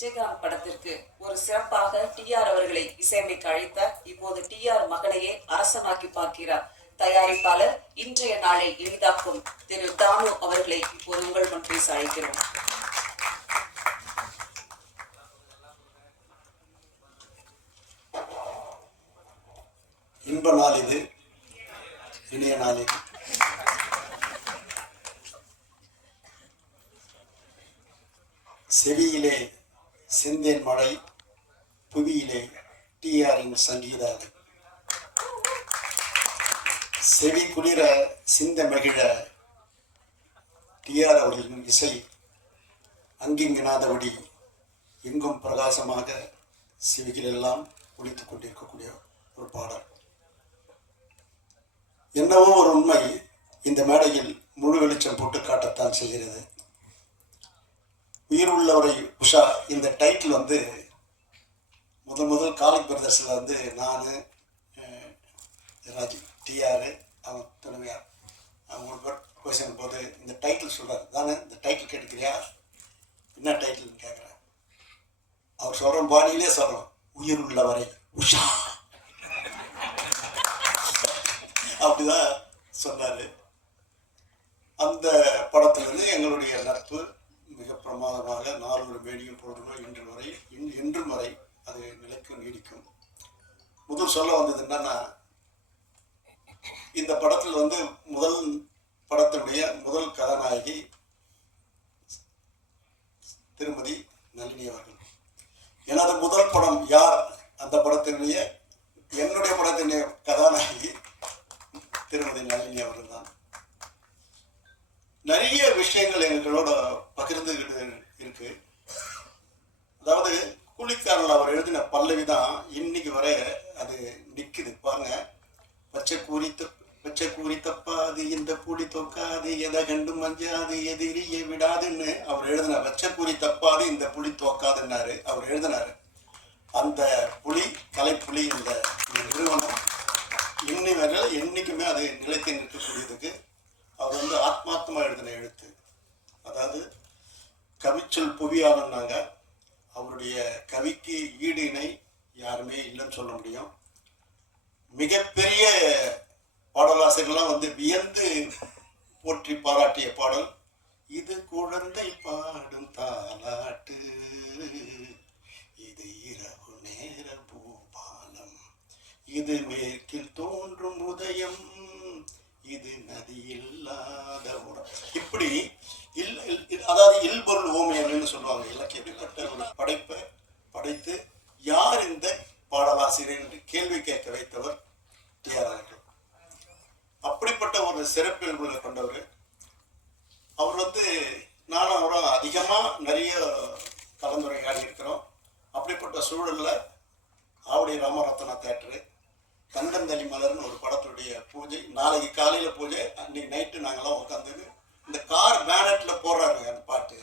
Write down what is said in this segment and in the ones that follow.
விஜயகாந்த் படத்திற்கு ஒரு சிறப்பாக டிஆர் அவர்களை இசையமைக்க அழைத்தார். இப்போது டிஆர் மகனையே அரசனாக்கி பார்க்கிறார் தயாரிப்பாளர். இன்றைய நாளை எளிதாக்கும் திரு தானு அவர்களை இப்போது உங்கள் முன் பேச அழைக்கிறோம். இன்ப நாள் இது, இணைய நாள் இது. செவியிலே செந்தேன் மழை, புவியிலே டிஆரின் சங்கீத அலை. செவி குளிர சிந்த மகிழ டிஆர் அவர்களின் இசை அங்கிங்கனாதபடி எங்கும் பிரகாசமாக செவிகளெல்லாம் ஒலித்துக் கொண்டிருக்கக்கூடிய ஒரு பாடல். என்னவோ ஒரு உண்மை இந்த மேடையில் முழு வெளிச்சம் போட்டு காட்டத்தான் செய்கிறது. உயிர் உள்ளவரை உஷா இந்த டைட்டில் முதல் காலிக் பிரதர்ஸில் நான் ராஜி டிஆர் அவங்க துணைவியார் அவங்க பேசும் போது இந்த டைட்டில் சொல்கிறார் தானே, இந்த டைட்டில் கேட்டுக்கிறியா, என்ன டைட்டில்னு கேட்குறேன். அவர் சொல்கிற பாணியிலே சொல்கிறோம், உயிர் உள்ளவரை உஷா அப்படிதான் சொன்னார். அந்த படத்திலிருந்து எங்களுடைய நட்பு மிக பிரமாதமாக நாளொரு மேடியும் பொழுதுமோ இன்றும் வரை அது நிலைக்கும் நீடிக்கும். முதல் சொல்ல வந்தது என்னன்னா, இந்த படத்தில் முதல் படத்தினுடைய முதல் கதாநாயகி திருமதி நளினி அவர்கள். எனது முதல் படம் யார், அந்த படத்தினுடைய என்னுடைய படத்தினுடைய கதாநாயகி திருமதி நளினி அவர்கள் தான். நிறைய விஷயங்கள் எங்களோட பகிர்ந்துகிட்டு இருக்கு. அதாவது கூலிக்காரன் அவர் எழுதின பல்லவி தான் இன்னைக்கு வரை அது நிற்குது பாருங்க. பச்சை கூறி தப்பாது, இந்த புலி தோக்காது, எதை கண்டு மஞ்சாது, எதிரிய விடாதுன்னு அவர் எழுதினார். பச்சை கூறி தப்பாது, இந்த புலி தோக்காதுன்னாரு அவர் எழுதினாரு. அந்த புலி கலைப்புலி இந்த நிறுவனம் இன்னி வரை என்னைக்குமே அது நிலைத்து நிற்கக்கூடியதுக்கு அவர் ஆத்மார்த்தமாக எழுதின எழுத்து. அதாவது கவிச்சொல் புவியாளன்னாங்க. அவருடைய கவிக்கு ஈடு இணை யாருமே இல்லைன்னு சொல்ல முடியும். மிகப்பெரிய பாடலாசிரியர்லாம் வியந்து போற்றி பாராட்டிய பாடல் இது. குழந்தை பாடும் தாலாட்டு, இது இரவு நேர பூபாலம், இது மேற்கில் தோன்றும் உதயம், இது நதி இல்லாத உடம். இப்படி அதாவது இல்பொருள் ஓமியன்னு சொல்லுவாங்க. இலக்கியப்பட்ட ஒரு படைப்பை படைத்து யார் இந்த பாடலாசிரியர் என்று கேள்வி கேட்க வைத்தவர் டிஆர் அவர்கள். அப்படிப்பட்ட ஒரு சிறப்பியல்புகளை கொண்டவர் அவர். நானும் அவரும் அதிகமாக நிறைய கலந்துரையாடி இருக்கிறோம். அப்படிப்பட்ட சூழலில் ஆவடி ராமரத்னா தேட்டரு கண்டந்தளி மலர்னு ஒரு படத்துடைய பூஜை, நாளைக்கு காலையில் பூஜை. அன்றைக்கி நைட்டு நாங்கள்லாம் உட்காந்து இந்த கார் பேனட்டில் போடுறாங்க அந்த பாட்டு.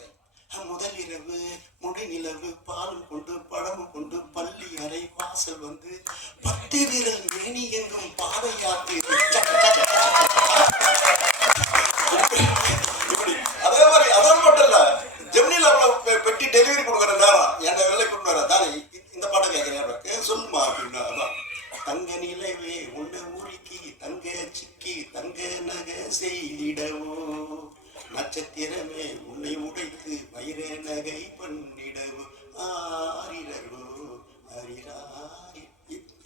முதல் இரவு முடிநிலவு பாலும் கொண்டு படமும் கொண்டு பள்ளி அறை வாசல் 10 விரல் மேனி எங்கும் பாதை யாத்து இப்படி. அதே மாதிரி அதோடு மட்டும் இல்லை, ஜெமினியில் பெட்டி டெலிவரி கொடுக்குற நேரம் என்னை வெள்ளை கொண்டு வர தானே இந்த பாட்டை கேட்குறேன் சொல்லுமா அப்படின்னா. அதான் தங்க நிலவே உன்னை ஊரிக்கு தங்க சிக்கி தங்க நகை செய்திடவோ, நட்சத்திரமே உன்னை உடைத்து வைர நகை பண்ணிடவோ, ஆரிரவோ அரிராரி.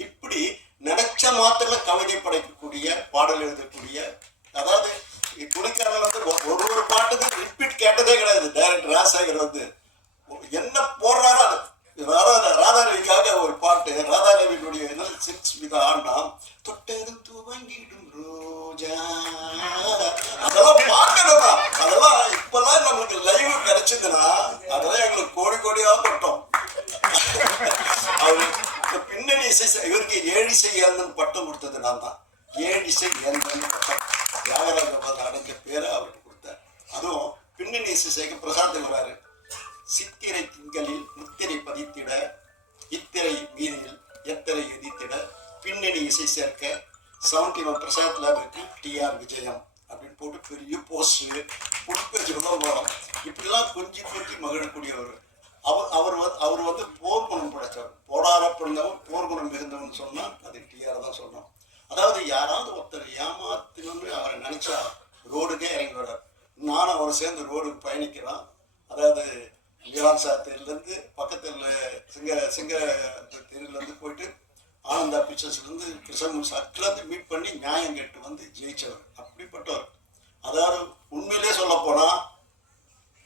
இப்படி நினைச்ச மாத்திர கவிதை படைக்கக்கூடிய பாடல் எழுதக்கூடிய, அதாவது துணைக்காரர்கள் ஒரு பாட்டுக்கு ரிப்பீட் கேட்டதே கிடையாது. டைரக்டர் ராஜசேகர் என்ன போடுறாரோ அது. ராதாரவிக்காக ஒரு பாட்டு, ராதாரவியினுடைய 6 வித ஆண்டாம் தொட்டது துவங்கிடும் ரோஜா, அதெல்லாம் பார்க்கணுமா? அதெல்லாம் இப்பெல்லாம் நம்மளுக்கு லைவ் கிடைச்சதுன்னா அதெல்லாம் எங்களுக்கு கோடியாக பட்டோம். அவரு பின்னணி இசை இவருக்கு ஏழிசை ஏந்தன் பட்டம் கொடுத்தது நான் தான். ஏழிசை ஏந்தன் பட்டம் தியாகராஜ அடைஞ்ச பேரை அவருக்கு கொடுத்தார். அதுவும் பின்னணி இசைக்கு பிரசாந்த் வராரு. சித்திரை திங்களில் முத்திரை பதித்திட, இத்திரை வீதியில் எத்திரை எதித்திட, பின்னணி இசை சேர்க்க 71 பிரசாத் லேபுக்கு டிஆர் விஜயம் அப்படின்னு போட்டு பெரிய போஸ்ட் புடிப்பு வச்சுதான் போகிறோம். இப்படிலாம் கொஞ்சி மகிழக்கூடியவர். அவர் வந்து போர்க்குணம் படைத்தவர். போராட பிறந்தவன் போர்க்குணம் மிகுந்தவன் சொன்னா அது டிஆர் தான் சொன்னோம். அதாவது யாராவது ஒருத்தர் ஏமாத்தணும்னு அவரை நினைச்சா ரோடுக்கே இறங்கி வர்றார். நானும் அவர் சேர்ந்து ரோடுக்கு பயணிக்கிறான். அதாவது வீரான்சா தெருலேருந்து பக்கத்தில் சிங்க தெருலேருந்து போயிட்டு ஆனந்தா பிக்சர்ஸ்லேருந்து கிருஷ்ணன் சர்க்கிலேருந்து மீட் பண்ணி நியாயம் கேட்டு வந்து ஜெயிச்சவர். அப்படிப்பட்டவர். அதாவது உண்மையிலே சொல்ல போனால்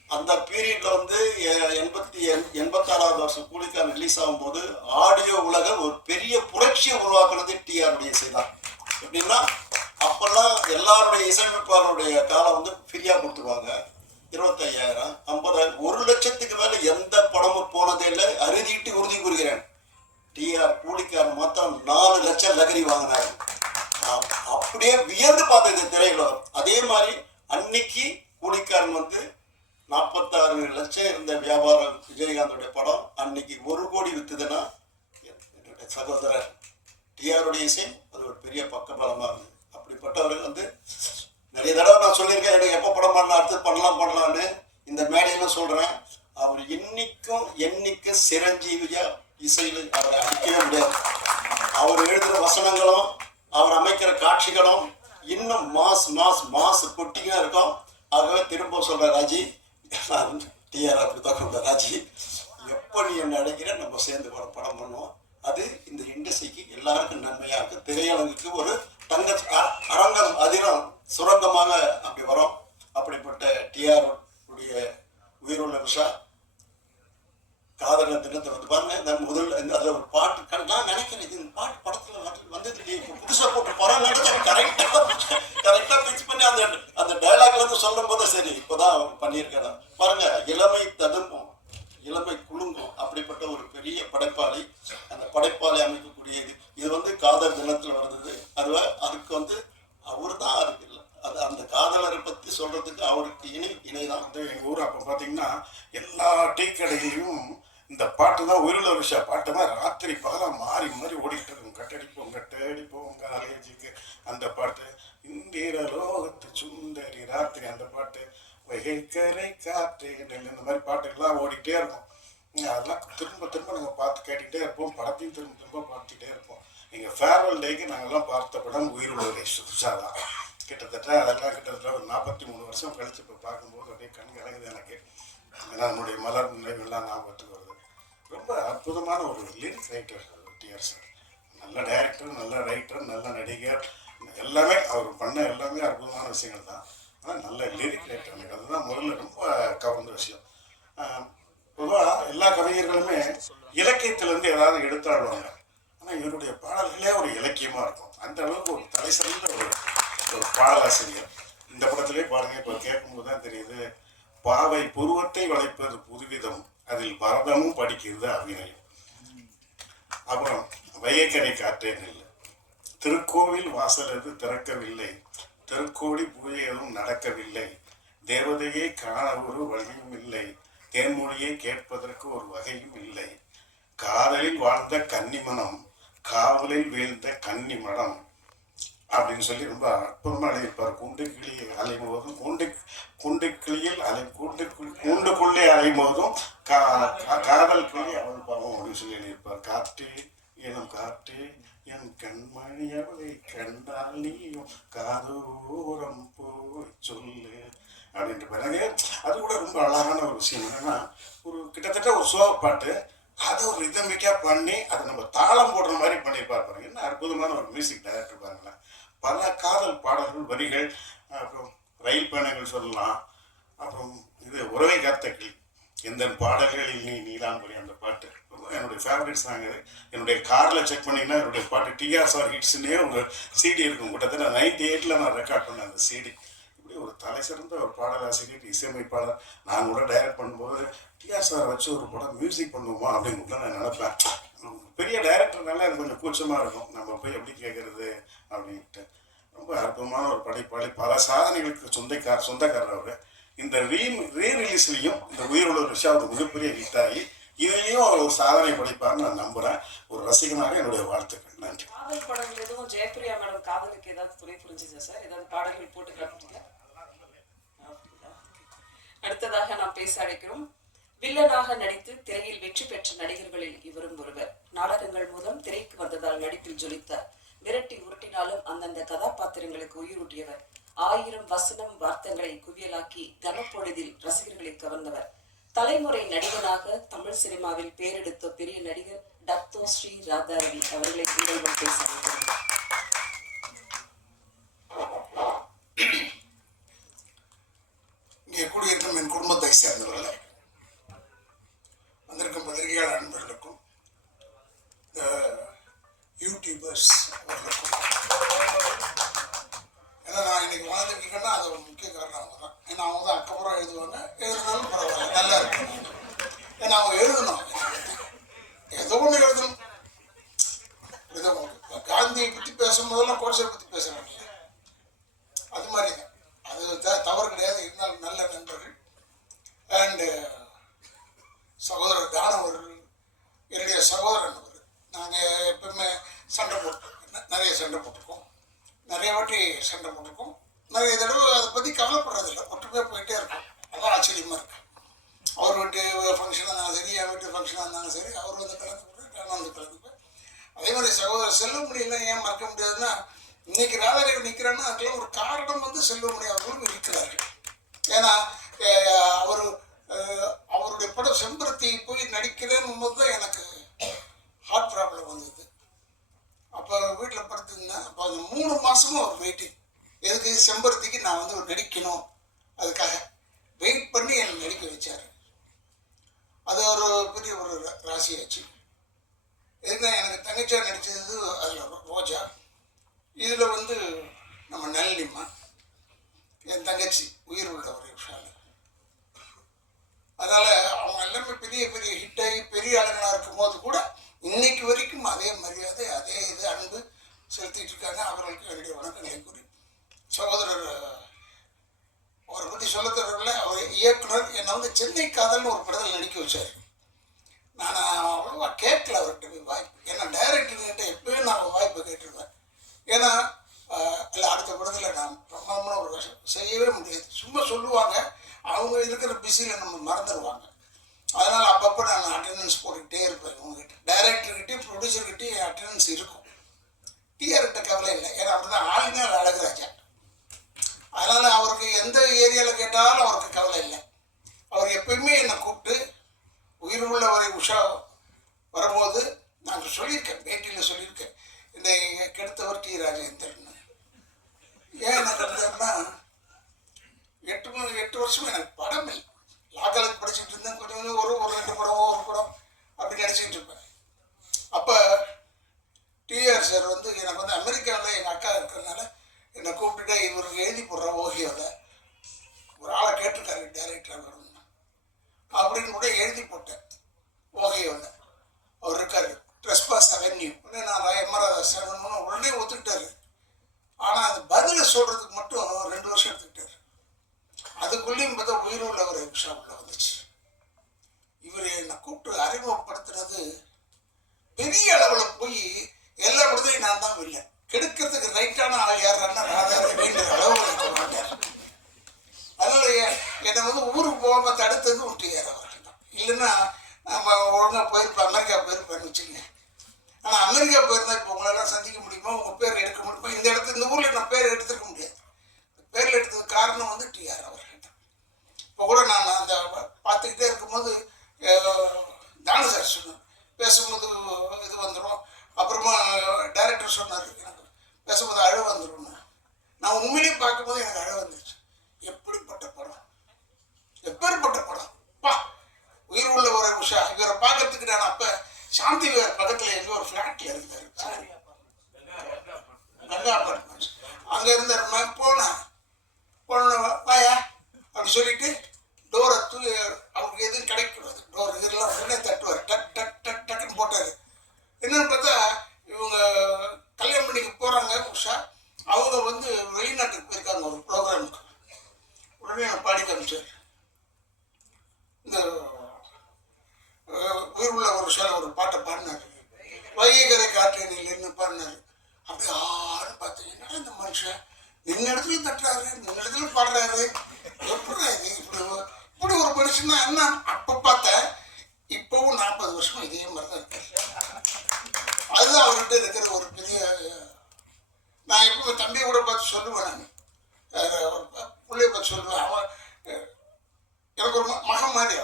அந்த பீரியட்ல வந்து 86வது வருஷம் கூலிக்காரன் ரிலீஸ் ஆகும்போது ஆடியோ உலக ஒரு பெரிய புரட்சியை உருவாக்குனது டிஆருடைய இசை தான். எப்படின்னா அப்பெல்லாம் எல்லாருடைய இசையமைப்பாளருடைய காலம் வந்து ஃப்ரீயாக கொடுத்துருவாங்க. 25,000 50,000 1 லட்சத்துக்கு மேலே எந்த படமும் போனதே இல்லை. அறுதிட்டு உறுதி கூறுகிறேன். டிஆர் கூலிக்காரன் மொத்தம் 4 லட்சம் லகரி வாங்கினாரு. அப்படியே வியந்து பார்த்தது திரையுலகம். அதே மாதிரி அன்னைக்கு கூலிக்காரன் வந்து 46 லட்சம் இருந்த வியாபாரம் விஜயகாந்தோடைய படம் அன்னைக்கு 1 கோடி வித்துதுன்னா என்னுடைய சகோதரர் டிஆருடைய இசை அது ஒரு பெரிய பக்கபலமாக இருந்தது. அப்படிப்பட்டவர்கள் வந்து நிறைய தடவை நான் சொல்லியிருக்கேன், எனக்கு எப்போ படம் பண்ணலாம் அடுத்து பண்ணலான்னு இந்த மேடையில சொல்கிறேன். அவர் என்னைக்கும் சிரஞ்சீவியா இசையில் அவரை அடிக்கவே முடியாது. அவர் எழுதுகிற வசனங்களும் அவர் அமைக்கிற காட்சிகளும் இன்னும் மாசு கொட்டியாக இருக்கும். ஆகவே திரும்ப சொல்கிற ராஜி, டிஆர் அப்படித்தான் சொல்கிற ராஜி, எப்போ நீ என்ன அடைக்கிற நம்ம சேர்ந்து ஒரு படம் பண்ணுவோம். அது இந்த இண்டஸ்ட்ரிக்கு எல்லாருக்கும் நன்மையாக இருக்குது. திரையரங்குக்கு ஒரு தங்க அரங்கம் அதிரம் சுரங்கமாக அப்படி வரும். அப்படிப்பட்ட டிஆர் உடைய உயிருள்ள விஷா காதல தினத்தை வந்து பாருங்க. இந்த முதல்ல அதில் ஒரு பாட்டு நான் நினைக்கிறேன் இந்த பாட்டு படத்தில் வந்தது இல்லையே, இப்போ புதுசாக போட்டு படம் கரெக்டாக ஃபிக்ஸ் பண்ணி அந்த டைலாக்ல இருந்து சொல்லும் போது சரி இப்போதான் பண்ணியிருக்கேன் பாருங்க. இளமை ததும்பும் இளமை குலுங்கும். அப்படிப்பட்ட ஒரு பெரிய படைப்பாளி. அந்த படைப்பாளி அமைக்கக்கூடியது இது வந்து காதல் தினத்தில் வந்தது. அதுக்கு வந்து அவர் தான் அதுக்கு இல்லை. அது அந்த காதலரை பற்றி சொல்றதுக்கு அவருக்கு இணைதான். வந்து எங்கள் ஊர் அப்போ பார்த்தீங்கன்னா எல்லா டீ கடையிலையும் இந்த பாட்டு தான் உயிருள்ள விஷா பாட்டு தான் ராத்திரி பகலாக மாறி ஓடிக்கிட்டு இருக்கும். கட்டடிப்போம் காலேஜுக்கு அந்த பாட்டு, இந்திர லோகத்து சுந்தரி ராத்திரி அந்த பாட்டு, வகைக்கரை காற்று இந்த மாதிரி பாட்டுகள்லாம் ஓடிக்கிட்டே இருக்கும். அதெல்லாம் திரும்ப நாங்கள் பார்த்து கேட்டுக்கிட்டே இருப்போம். படத்தையும் திரும்ப பார்த்துக்கிட்டே இருப்போம். எங்கள் ஃபேர்வெல் டேக்கு நாங்கள்லாம் பார்த்த படம் உயிருள்ள விஷா தான். கிட்டத்தட்ட ஒரு 43 வருஷம் கழிச்சு இப்போ பார்க்கும்போது அப்படியே கண் கலங்குது எனக்கு. ஏன்னா நம்முடைய மலர் நினைவுகள்லாம் ஞாபகத்துக்கு வருது. ரொம்ப அற்புதமான ஒரு லிரிக் ரைட்டர் டிஆர் சார். நல்ல டைரக்டர், நல்ல ரைட்டர், நல்ல நடிகர், எல்லாமே அவர் பண்ண எல்லாமே அற்புதமான விஷயங்கள் தான். ஆனால் நல்ல லிரிக் ரைட்டர், எனக்கு அதுதான் முதல்ல ரொம்ப கவர்ந்த விஷயம். பொதுவாக எல்லா கவிஞர்களுமே இலக்கியத்திலேருந்து ஏதாவது எடுத்தாடுவாங்க. ஆனால் இவருடைய பாடல்களே ஒரு இலக்கியமாக இருக்கும். அந்த அளவுக்கு ஒரு தலை சிறந்த ஒரு பாடலாசிரியர். இந்த படத்திலே பாருங்க, இப்போ கேட்கும்போது தான் தெரியுது, பாவை புருவத்தை வளைப்பது புதுவிதம், அதில் பரதமும் படிக்கிறது அபிநயம். அப்புறம் வையக்கரை காற்றேன் இல்லை, திருக்கோவில் வாசலது திறக்கவில்லை, திருக்கோடி பூஜை எதுவும் நடக்கவில்லை, தேவதையை காண ஒரு வழியும் இல்லை, தேன்மொழியை கேட்பதற்கு ஒரு வகையும் இல்லை, காதலில் வாழ்ந்த கன்னிமனம், காவலில் வீழ்ந்த கன்னி மடம் அப்படின்னு சொல்லி ரொம்ப அற்புதமாக எழுதியிருப்பார். கூண்டு கிளியை அலைமோதும் கூண்டுக்குள்ளே அலைமோதும் காதல் கிளி அவள் பாவம் அப்படின்னு சொல்லி எழுதியிருப்பார். காற்றே எனும் காற்றே என் கண்மணி அவளை கண்டால் நீயும் காதோரம் போய் சொல்லு அப்படின்ற பிறகு அது கூட ரொம்ப அழகான ஒரு விஷயம். என்னன்னா ஒரு கிட்டத்தட்ட ஒரு சோக பாட்டு, அதை ஒரு ரிதமிக்காக பண்ணி அதை நம்ம தாளம் போடுற மாதிரி பண்ணியிருப்பார் பாருங்க. என்ன அற்புதமான ஒரு மியூசிக் டைரக்டர் பாருங்களேன். பல காதல் பாடல்கள் வரிகள், அப்புறம் ரயில் பயணங்கள் சொல்லலாம். அப்புறம் இது உறவை காத்த கிளி, எந்த பாடல்களில் நீலாம்பரி அந்த பாட்டு என்னுடைய ஃபேவரட் சாங். இது என்னுடைய காரில் செக் பண்ணிங்கன்னா என்னுடைய பாட்டு டிஆர் சார் ஹிட்ஸ்னே ஒரு சிடி இருக்கும். கிட்டத்தட்ட 98ல் நான் ரெக்கார்ட் பண்ணேன் அந்த சிடி. இப்படி ஒரு தலை சிறந்த ஒரு பாடலாசிரியர், இசையமைப்பாளர். நான் கூட டைரக்ட் பண்ணும்போது டிஆர் சார் வச்சு ஒரு படம் மியூசிக் பண்ணுவோமா அப்படின்னு கூட நான் நினைப்பேன். பெரிய டைரக்டர்னால எனக்கு கொஞ்சம் கூச்சமாக இருக்கும், நம்ம போய் எப்படி கேட்குறது அப்படின்ட்டு. ரொம்ப அற்புதமான ஒரு படைப்பாளி, பல சாதனைகளுக்கு சொந்தக்காரர் அவர். இந்த ரீ ரிலீஸ்லையும் இந்த உயிருள்ள விஷா ஒரு மிகப்பெரிய ஹிட் ஆகி இதையும் அவர் ஒரு சாதனை படைப்பார்னு நான் நம்புகிறேன். ஒரு ரசிகனாக என்னுடைய வாழ்த்துக்கள். நன்றி. காதல் படங்கள் எதுவும் ஜெயப்பிரியா மேடம் காதலுக்கு ஏதாவது துணை புரிஞ்சுச்சா சார்? ஏதாவது பாடல்கள் போட்டு காட்டுறீங்க? அடுத்ததாக நாம் பேச அழைக்கிறோம் வில்லனாக நடித்து திரையில் வெற்றி பெற்ற நடிகர்களில் இவரும் ஒருவர். நாடகங்கள் மூலம் திரைக்கு வந்ததால் நடிப்பில் ஜொலித்தார். மிரட்டி உருட்டினாலும் அந்தந்த கதாபாத்திரங்களுக்கு உயிரூட்டியவர். 1000 வசனம் வார்த்தைகளை குவியலாக்கி கனப்பொழுதில் ரசிகர்களை கவர்ந்தவர். தலைமுறை நடிகனாக தமிழ் சினிமாவில் பேரெடுத்த பெரிய நடிகர் டத்தோ ஸ்ரீ ராதாரவி அவர்களை உங்களுடன் பேச வைக்கிறேன். இங்கே கூடியிருக்கும் என் குடும்பத்தை சேர்ந்தவர்களே, வந்திருக்கும் பத்திரிகையாளர் நண்பர்களுக்கும் இந்த யூடியூபர்ஸ் அவர்களுக்கும், ஏன்னா நான் இன்னைக்கு வாழ்ந்துருக்கேன்னா அது ஒரு முக்கிய காரணம் அவங்க தான். ஏன்னா அவங்க தான் அக்கப்புறம் எழுதுவாங்க, எழுதினாலும் பரவாயில்ல, நல்லா இருக்கும். ஏன்னா அவங்க எழுதணும், ஏதோ ஒன்று எழுதணும். ஏதோ காந்தியை பற்றி பேசும்போதெல்லாம் கோட்ஸை பற்றி பேசுகிறாங்க, அது மாதிரி தான். அது தவறு கிடையாது. இருந்தாலும் நல்ல நண்பர்கள். அண்டு சகோதரர் தானம் அவர்கள் என்னுடைய சகோதரன் அவர். நாங்கள் எப்பவுமே சண்டை போட்டோம், நிறைய சண்டை போட்டிருக்கோம், நிறைய வாட்டி சண்டை போட்டிருக்கோம். நிறைய தடவை அதை பற்றி கவலைப்படுறதில்லை, ஒற்றுமையாக போயிட்டே இருக்கோம். அதான் ஆச்சரியமாக இருக்கு. அவர் வீட்டு ஃபங்க்ஷனாக இருந்தாலும் சரி, என் வீட்டு ஃபங்க்ஷனாக இருந்தாலும் சரி, அவர் வந்து கலந்துப்பேன், நான் வந்து கலந்துப்பேன். அதே மாதிரி சகோதரர் செல்வமணியெல்லாம் ஏன் மறக்க முடியாதுன்னா, இன்னைக்கு ராதாரவி நிற்கிறான்னா அதுக்கெல்லாம் ஒரு காரணம் வந்து செல்வமணி அவர்களும் இருக்கிறார்கள். ஏன்னா அவருடைய படம் செம்பருத்தி போய் நடிக்கிறேன்னு போது தான் எனக்கு ஹார்ட் ப்ராப்ளம் வந்தது. அப்போ வீட்டில் படுத்துருந்தேன். அப்போ அந்த 3 மாதமும் அவர் வெயிட்டிங். எதுக்கு? செம்பருத்திக்கு நான் வந்து ஒரு நடிக்கணும், அதுக்காக வெயிட் பண்ணி என்னை நடிக்க வச்சார். அது ஒரு பெரிய ஒரு ராசியாச்சு. எதுக்கு? எனக்கு தங்கச்சியாக நடித்தது அதில் ரோஜா, இதில் வந்து நம்ம நளினிமா, என் தங்கச்சி உயிர் உள்ள ஒரு விஷயம். அதனால் அவங்க எல்லாமே பெரிய பெரிய ஹிட்டாகி பெரிய ஆளுங்களாக இருக்கும்போது கூட இன்னைக்கு வரைக்கும் அதே மரியாதை, அதே இது அன்பு செலுத்திட்டு இருக்காங்க. அவர்களுக்கு என்னுடைய வணக்கங்களை கூறி, சகோதரர் அவரை பற்றி சொல்ல தரல. அவர் இயக்குனர் என்னை வந்து சென்னை காதல்னு ஒரு படத்தில் நடிக்க வச்சார். நான் அவ்வளோவா கேட்கல அவர்கிட்ட போய் வாய்ப்பு. ஏன்னா டைரக்டர்கிட்ட எப்பயும் நான் வாய்ப்பு கேட்டுருவேன். ஏன்னா இல்லை, அடுத்த படத்தில் நான் பிரமாதமான ஒரு விஷயம் செய்யவே முடியாது. சும்மா சொல்லுவாங்க, அவங்க இருக்கிற பிஸியில் நம்ம மறந்துடுவாங்க. அதனால் அப்பப்போ நான் அட்டெண்டன்ஸ் போட்டுக்கிட்டே இருப்பேன். இவங்ககிட்ட டைரக்டர்கிட்டையும் ப்ரொடியூசர்கிட்டையும் என் அட்டெண்டன்ஸ் இருக்கும். டிஆர்கிட்ட கவலை இல்லை, ஏன்னா அவர் தான் ஆளுநர் அழகுராஜா. அதனால் அவருக்கு எந்த ஏரியாவில் கேட்டாலும் அவருக்கு கவலை இல்லை. அவர் எப்பயுமே என்னை கூப்பிட்டு, உயிர் உள்ளவரை உஷா வரும்போது நாங்கள் சொல்லியிருக்கேன், பேட்டியில் சொல்லியிருக்கேன், இந்த கெடுத்தவர் டி ராஜேந்திரன். ஏன் என்ன கெடுத்தாருன்னா, 8 வருஷம் எனக்கு படம் இல்லை. லா காலேஜ் படிச்சுட்டு இருந்தேன். கொஞ்சம் ஒரு 2 படம் ஒரு படம் அப்படி நடிச்சுக்கிட்டு இருப்பேன். அப்போ டிஆர் சார் வந்து எனக்கு வந்து அமெரிக்காவில் எங்கள் அக்கா இருக்கிறதுனால என்னை கூப்பிட்டுட்டு, இவருக்கு எழுதி போடுற ஓஹியோவில் ஒரு ஆளை கேட்டிருக்காரு டைரக்டராக வரணும்னு அப்படின்னு கூட எழுதி போட்டேன். ஓஹியோவில் அவர் இருக்காரு, ட்ரெஸ்பாஸ் அவென்யூ. நான் எம்ஆர்ஆர் உடனே ஒத்துக்கிட்டாரு. ஆனால் அந்த பதிலை சொல்கிறதுக்கு மட்டும் 2 வருஷம் எடுத்துக்கிட்டாரு. அதுக்குள்ளேயும் பார்த்தா உயிர் உள்ள ஒரு விஷயம் உள்ள வந்துச்சு. இவர் என்னை கூப்பிட்டு அறிமுகப்படுத்துறது பெரிய அளவில் போய் எல்லா இடத்துலையும் நான் தான் இல்லை. கெடுக்கிறதுக்கு ரைட்டான ஆள் யாருன்னா ராதாரவின்ற அளவுகளை சொல்ல மாட்டார். அதனால என்னை வந்து ஊருக்கு போகாமல் தடுத்தது விட்டுயார் அவர்கள் தான். இல்லைன்னா நம்ம ஒழுங்காக போயிருப்பேன், அமெரிக்கா போயிருப்பேன்னு வச்சுக்கங்க. ஆனால் அமெரிக்கா போயிருந்தா இப்போ உங்களெல்லாம் சந்திக்க முடியுமா, உங்கள் பேர் எடுக்க முடியுமா? இந்த ஊரில் நான் பேர் எடுத்துருக்க முடியாது. பேரில் எடுத்ததுக்கு காரணம் வந்து டிஆர் அவர்கள் தான். இப்போ கூட நான் அந்த பார்த்துக்கிட்டே இருக்கும்போது தானு சார் சொன்னார், பேசும்போது இது வந்துடும். அப்புறமா டைரக்டர் சொன்னார், எனக்கு பேசும்போது அழ வந்துடும். நான் உண்மையிலேயே பார்க்கும்போது எனக்கு அழ வந்துருச்சு. எப்படிப்பட்ட படம், எப்பேற்பட்ட படம் பா! உயிர் உள்ள ஒரு உஷா. இவரை பார்க்கறதுக்கு நான் அப்போ சாந்தி விஹார் பக்கத்தில் எங்கே ஒரு ஃப்ளாட்டில் இருந்தார், கங்கா அப்பார்ட்மெண்ட்ஸ். அங்கே இருந்தார். போனேன் வாயா அப்படி சொல்லிட்டு டோரை அவருக்கு எதுவும் கிடைக்கூடாது, டோர் இதெல்லாம் உடனே தட்டுவார். டக் டக் டக் டக்குன்னு போட்டார். என்னன்னு பார்த்தா இவங்க கல்யாணம் பண்ணிக்கு போகிறாங்க உஷா. அவங்க வந்து வெளிநாட்டுக்கு போயிருக்காங்க ஒரு ப்ரோக்ராமுக்கு. உடனே நான் பாடி காமிச்சார். இந்த உயிர் உள்ள ஒரு உஷால ஒரு பாட்டை பாடினார், வைகரை காற்றினில்னு பாடினார். அப்படி ஆடு பார்த்தேன், என்னடா இந்த மனுஷன் நின்ன இடத்துல தட்டுறாரு, நின்ன இடத்துல பாடுறாரு, எப்படி இது இப்படி அப்படி ஒரு மனுஷன் தான். என்ன அப்ப பார்த்தேன், இப்பவும் 40 வருஷம் இதே மாதிரி தான் இருக்கு. அதுதான் அவர்கிட்ட இருக்கிற ஒரு பெரிய. நான் எப்போ தம்பியை கூட பார்த்து சொல்லுவேன், நான் பிள்ளைய பார்த்து சொல்லுவேன், அவன் எனக்கு ஒரு மகன் மாதிரி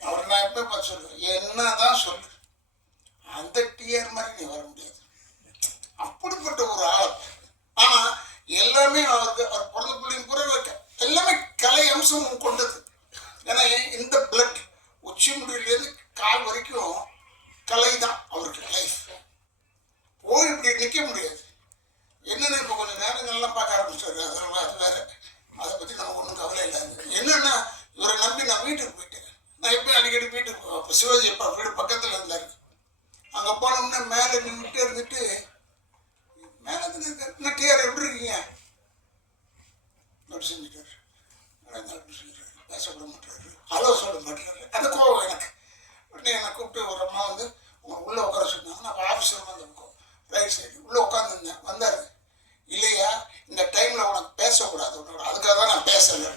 அவர் நான் எப்போ பார்த்து சொல்லுவேன், என்னதான் சொல்லு அந்த டிஆர் மாதிரி நீ வர முடியாது. அப்படிப்பட்ட ஒரு ஆள். ஆனா எல்லாமே அவருக்கு அவர் பிறந்த பிள்ளைங்க கூட இருக்க எல்லாமே கலை அம்சம் கொண்டது. ஏன்னா இந்த பிளட் உச்சி முடியிலேருந்து கால் வரைக்கும் கலை தான் அவருக்கு லைஃப். போய் இப்படி நிற்க முடியாது. என்னென்ன இப்போ கொஞ்சம் நேரங்கள்லாம் பார்க்க ஆரம்பிச்சாரு, அது வேற, அதை பற்றி நமக்கு ஒன்றும் கவலை இல்லாது. என்னன்னா இவரை நம்பி நான் வீட்டுக்கு போயிட்டேன். நான் எப்போ அடிக்கடி வீட்டுக்கு அப்போ சிவாஜி அப்பா வீடு பக்கத்தில் இருந்தார். அங்கே போனோம்னா மேலே நின்றுட்டு இருந்துட்டு, மேலே என்ன டிஆர் எப்படி இருக்கீங்க அப்படி செஞ்சுட்டாரு. பேசப்பட மாட்டாரு, ஹலோ சொல்ல மாட்டாரு. அந்த கோவம் எனக்கு. உடனே என்னை கூப்பிட்டு ஒரு அம்மா வந்து உங்களை உள்ளே உட்கார சொன்னாங்க. நான் ஆஃபீஸில் வந்து ரைட் சைடு உள்ளே உட்காந்துருந்தேன். வந்தார், இல்லையா இந்த டைமில் உனக்கு பேசக்கூடாது உன்னோட, அதுக்காக தான் நான் பேசலை,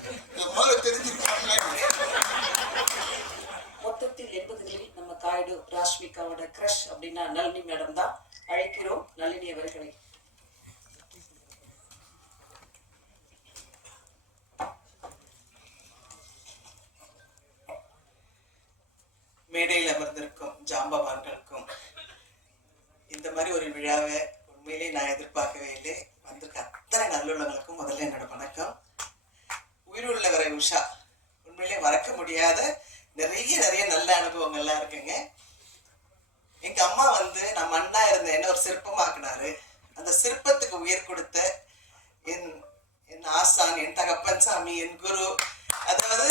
முதல்ல தெரிஞ்சுருக்கேன். மொத்தத்தில் 80களில் நம்ம காய்டு ராஷ்மிகாவோட கிரஷ் அப்படின்னா நளினி மேடம் தான். அழைக்கிறோம் நளினி அவர்களை. மேடையில் அமர்ந்திருக்கும் ஜாம்பவான்களுக்கும் இந்த மாதிரி ஒரு விழாவை உண்மையிலே நான் எதிர்பார்க்கவே இல்லை. வந்திருக்க அத்தனை நல்லுள்ளவங்களுக்கும் முதல்ல என்னோட வணக்கம். உயிருள்ளவரை உஷா உண்மையிலே மறக்க முடியாத நிறைய நல்ல அனுபவங்கள்லாம் இருக்குங்க. எங்க அம்மா வந்து நான் மண்ணா இருந்தேன், என்ன ஒரு சிற்பமாக்குனாரு. அந்த சிற்பத்துக்கு உயிர் கொடுத்த என் ஆசான், என் தகப்பன் சாமி, என் குரு. அதாவது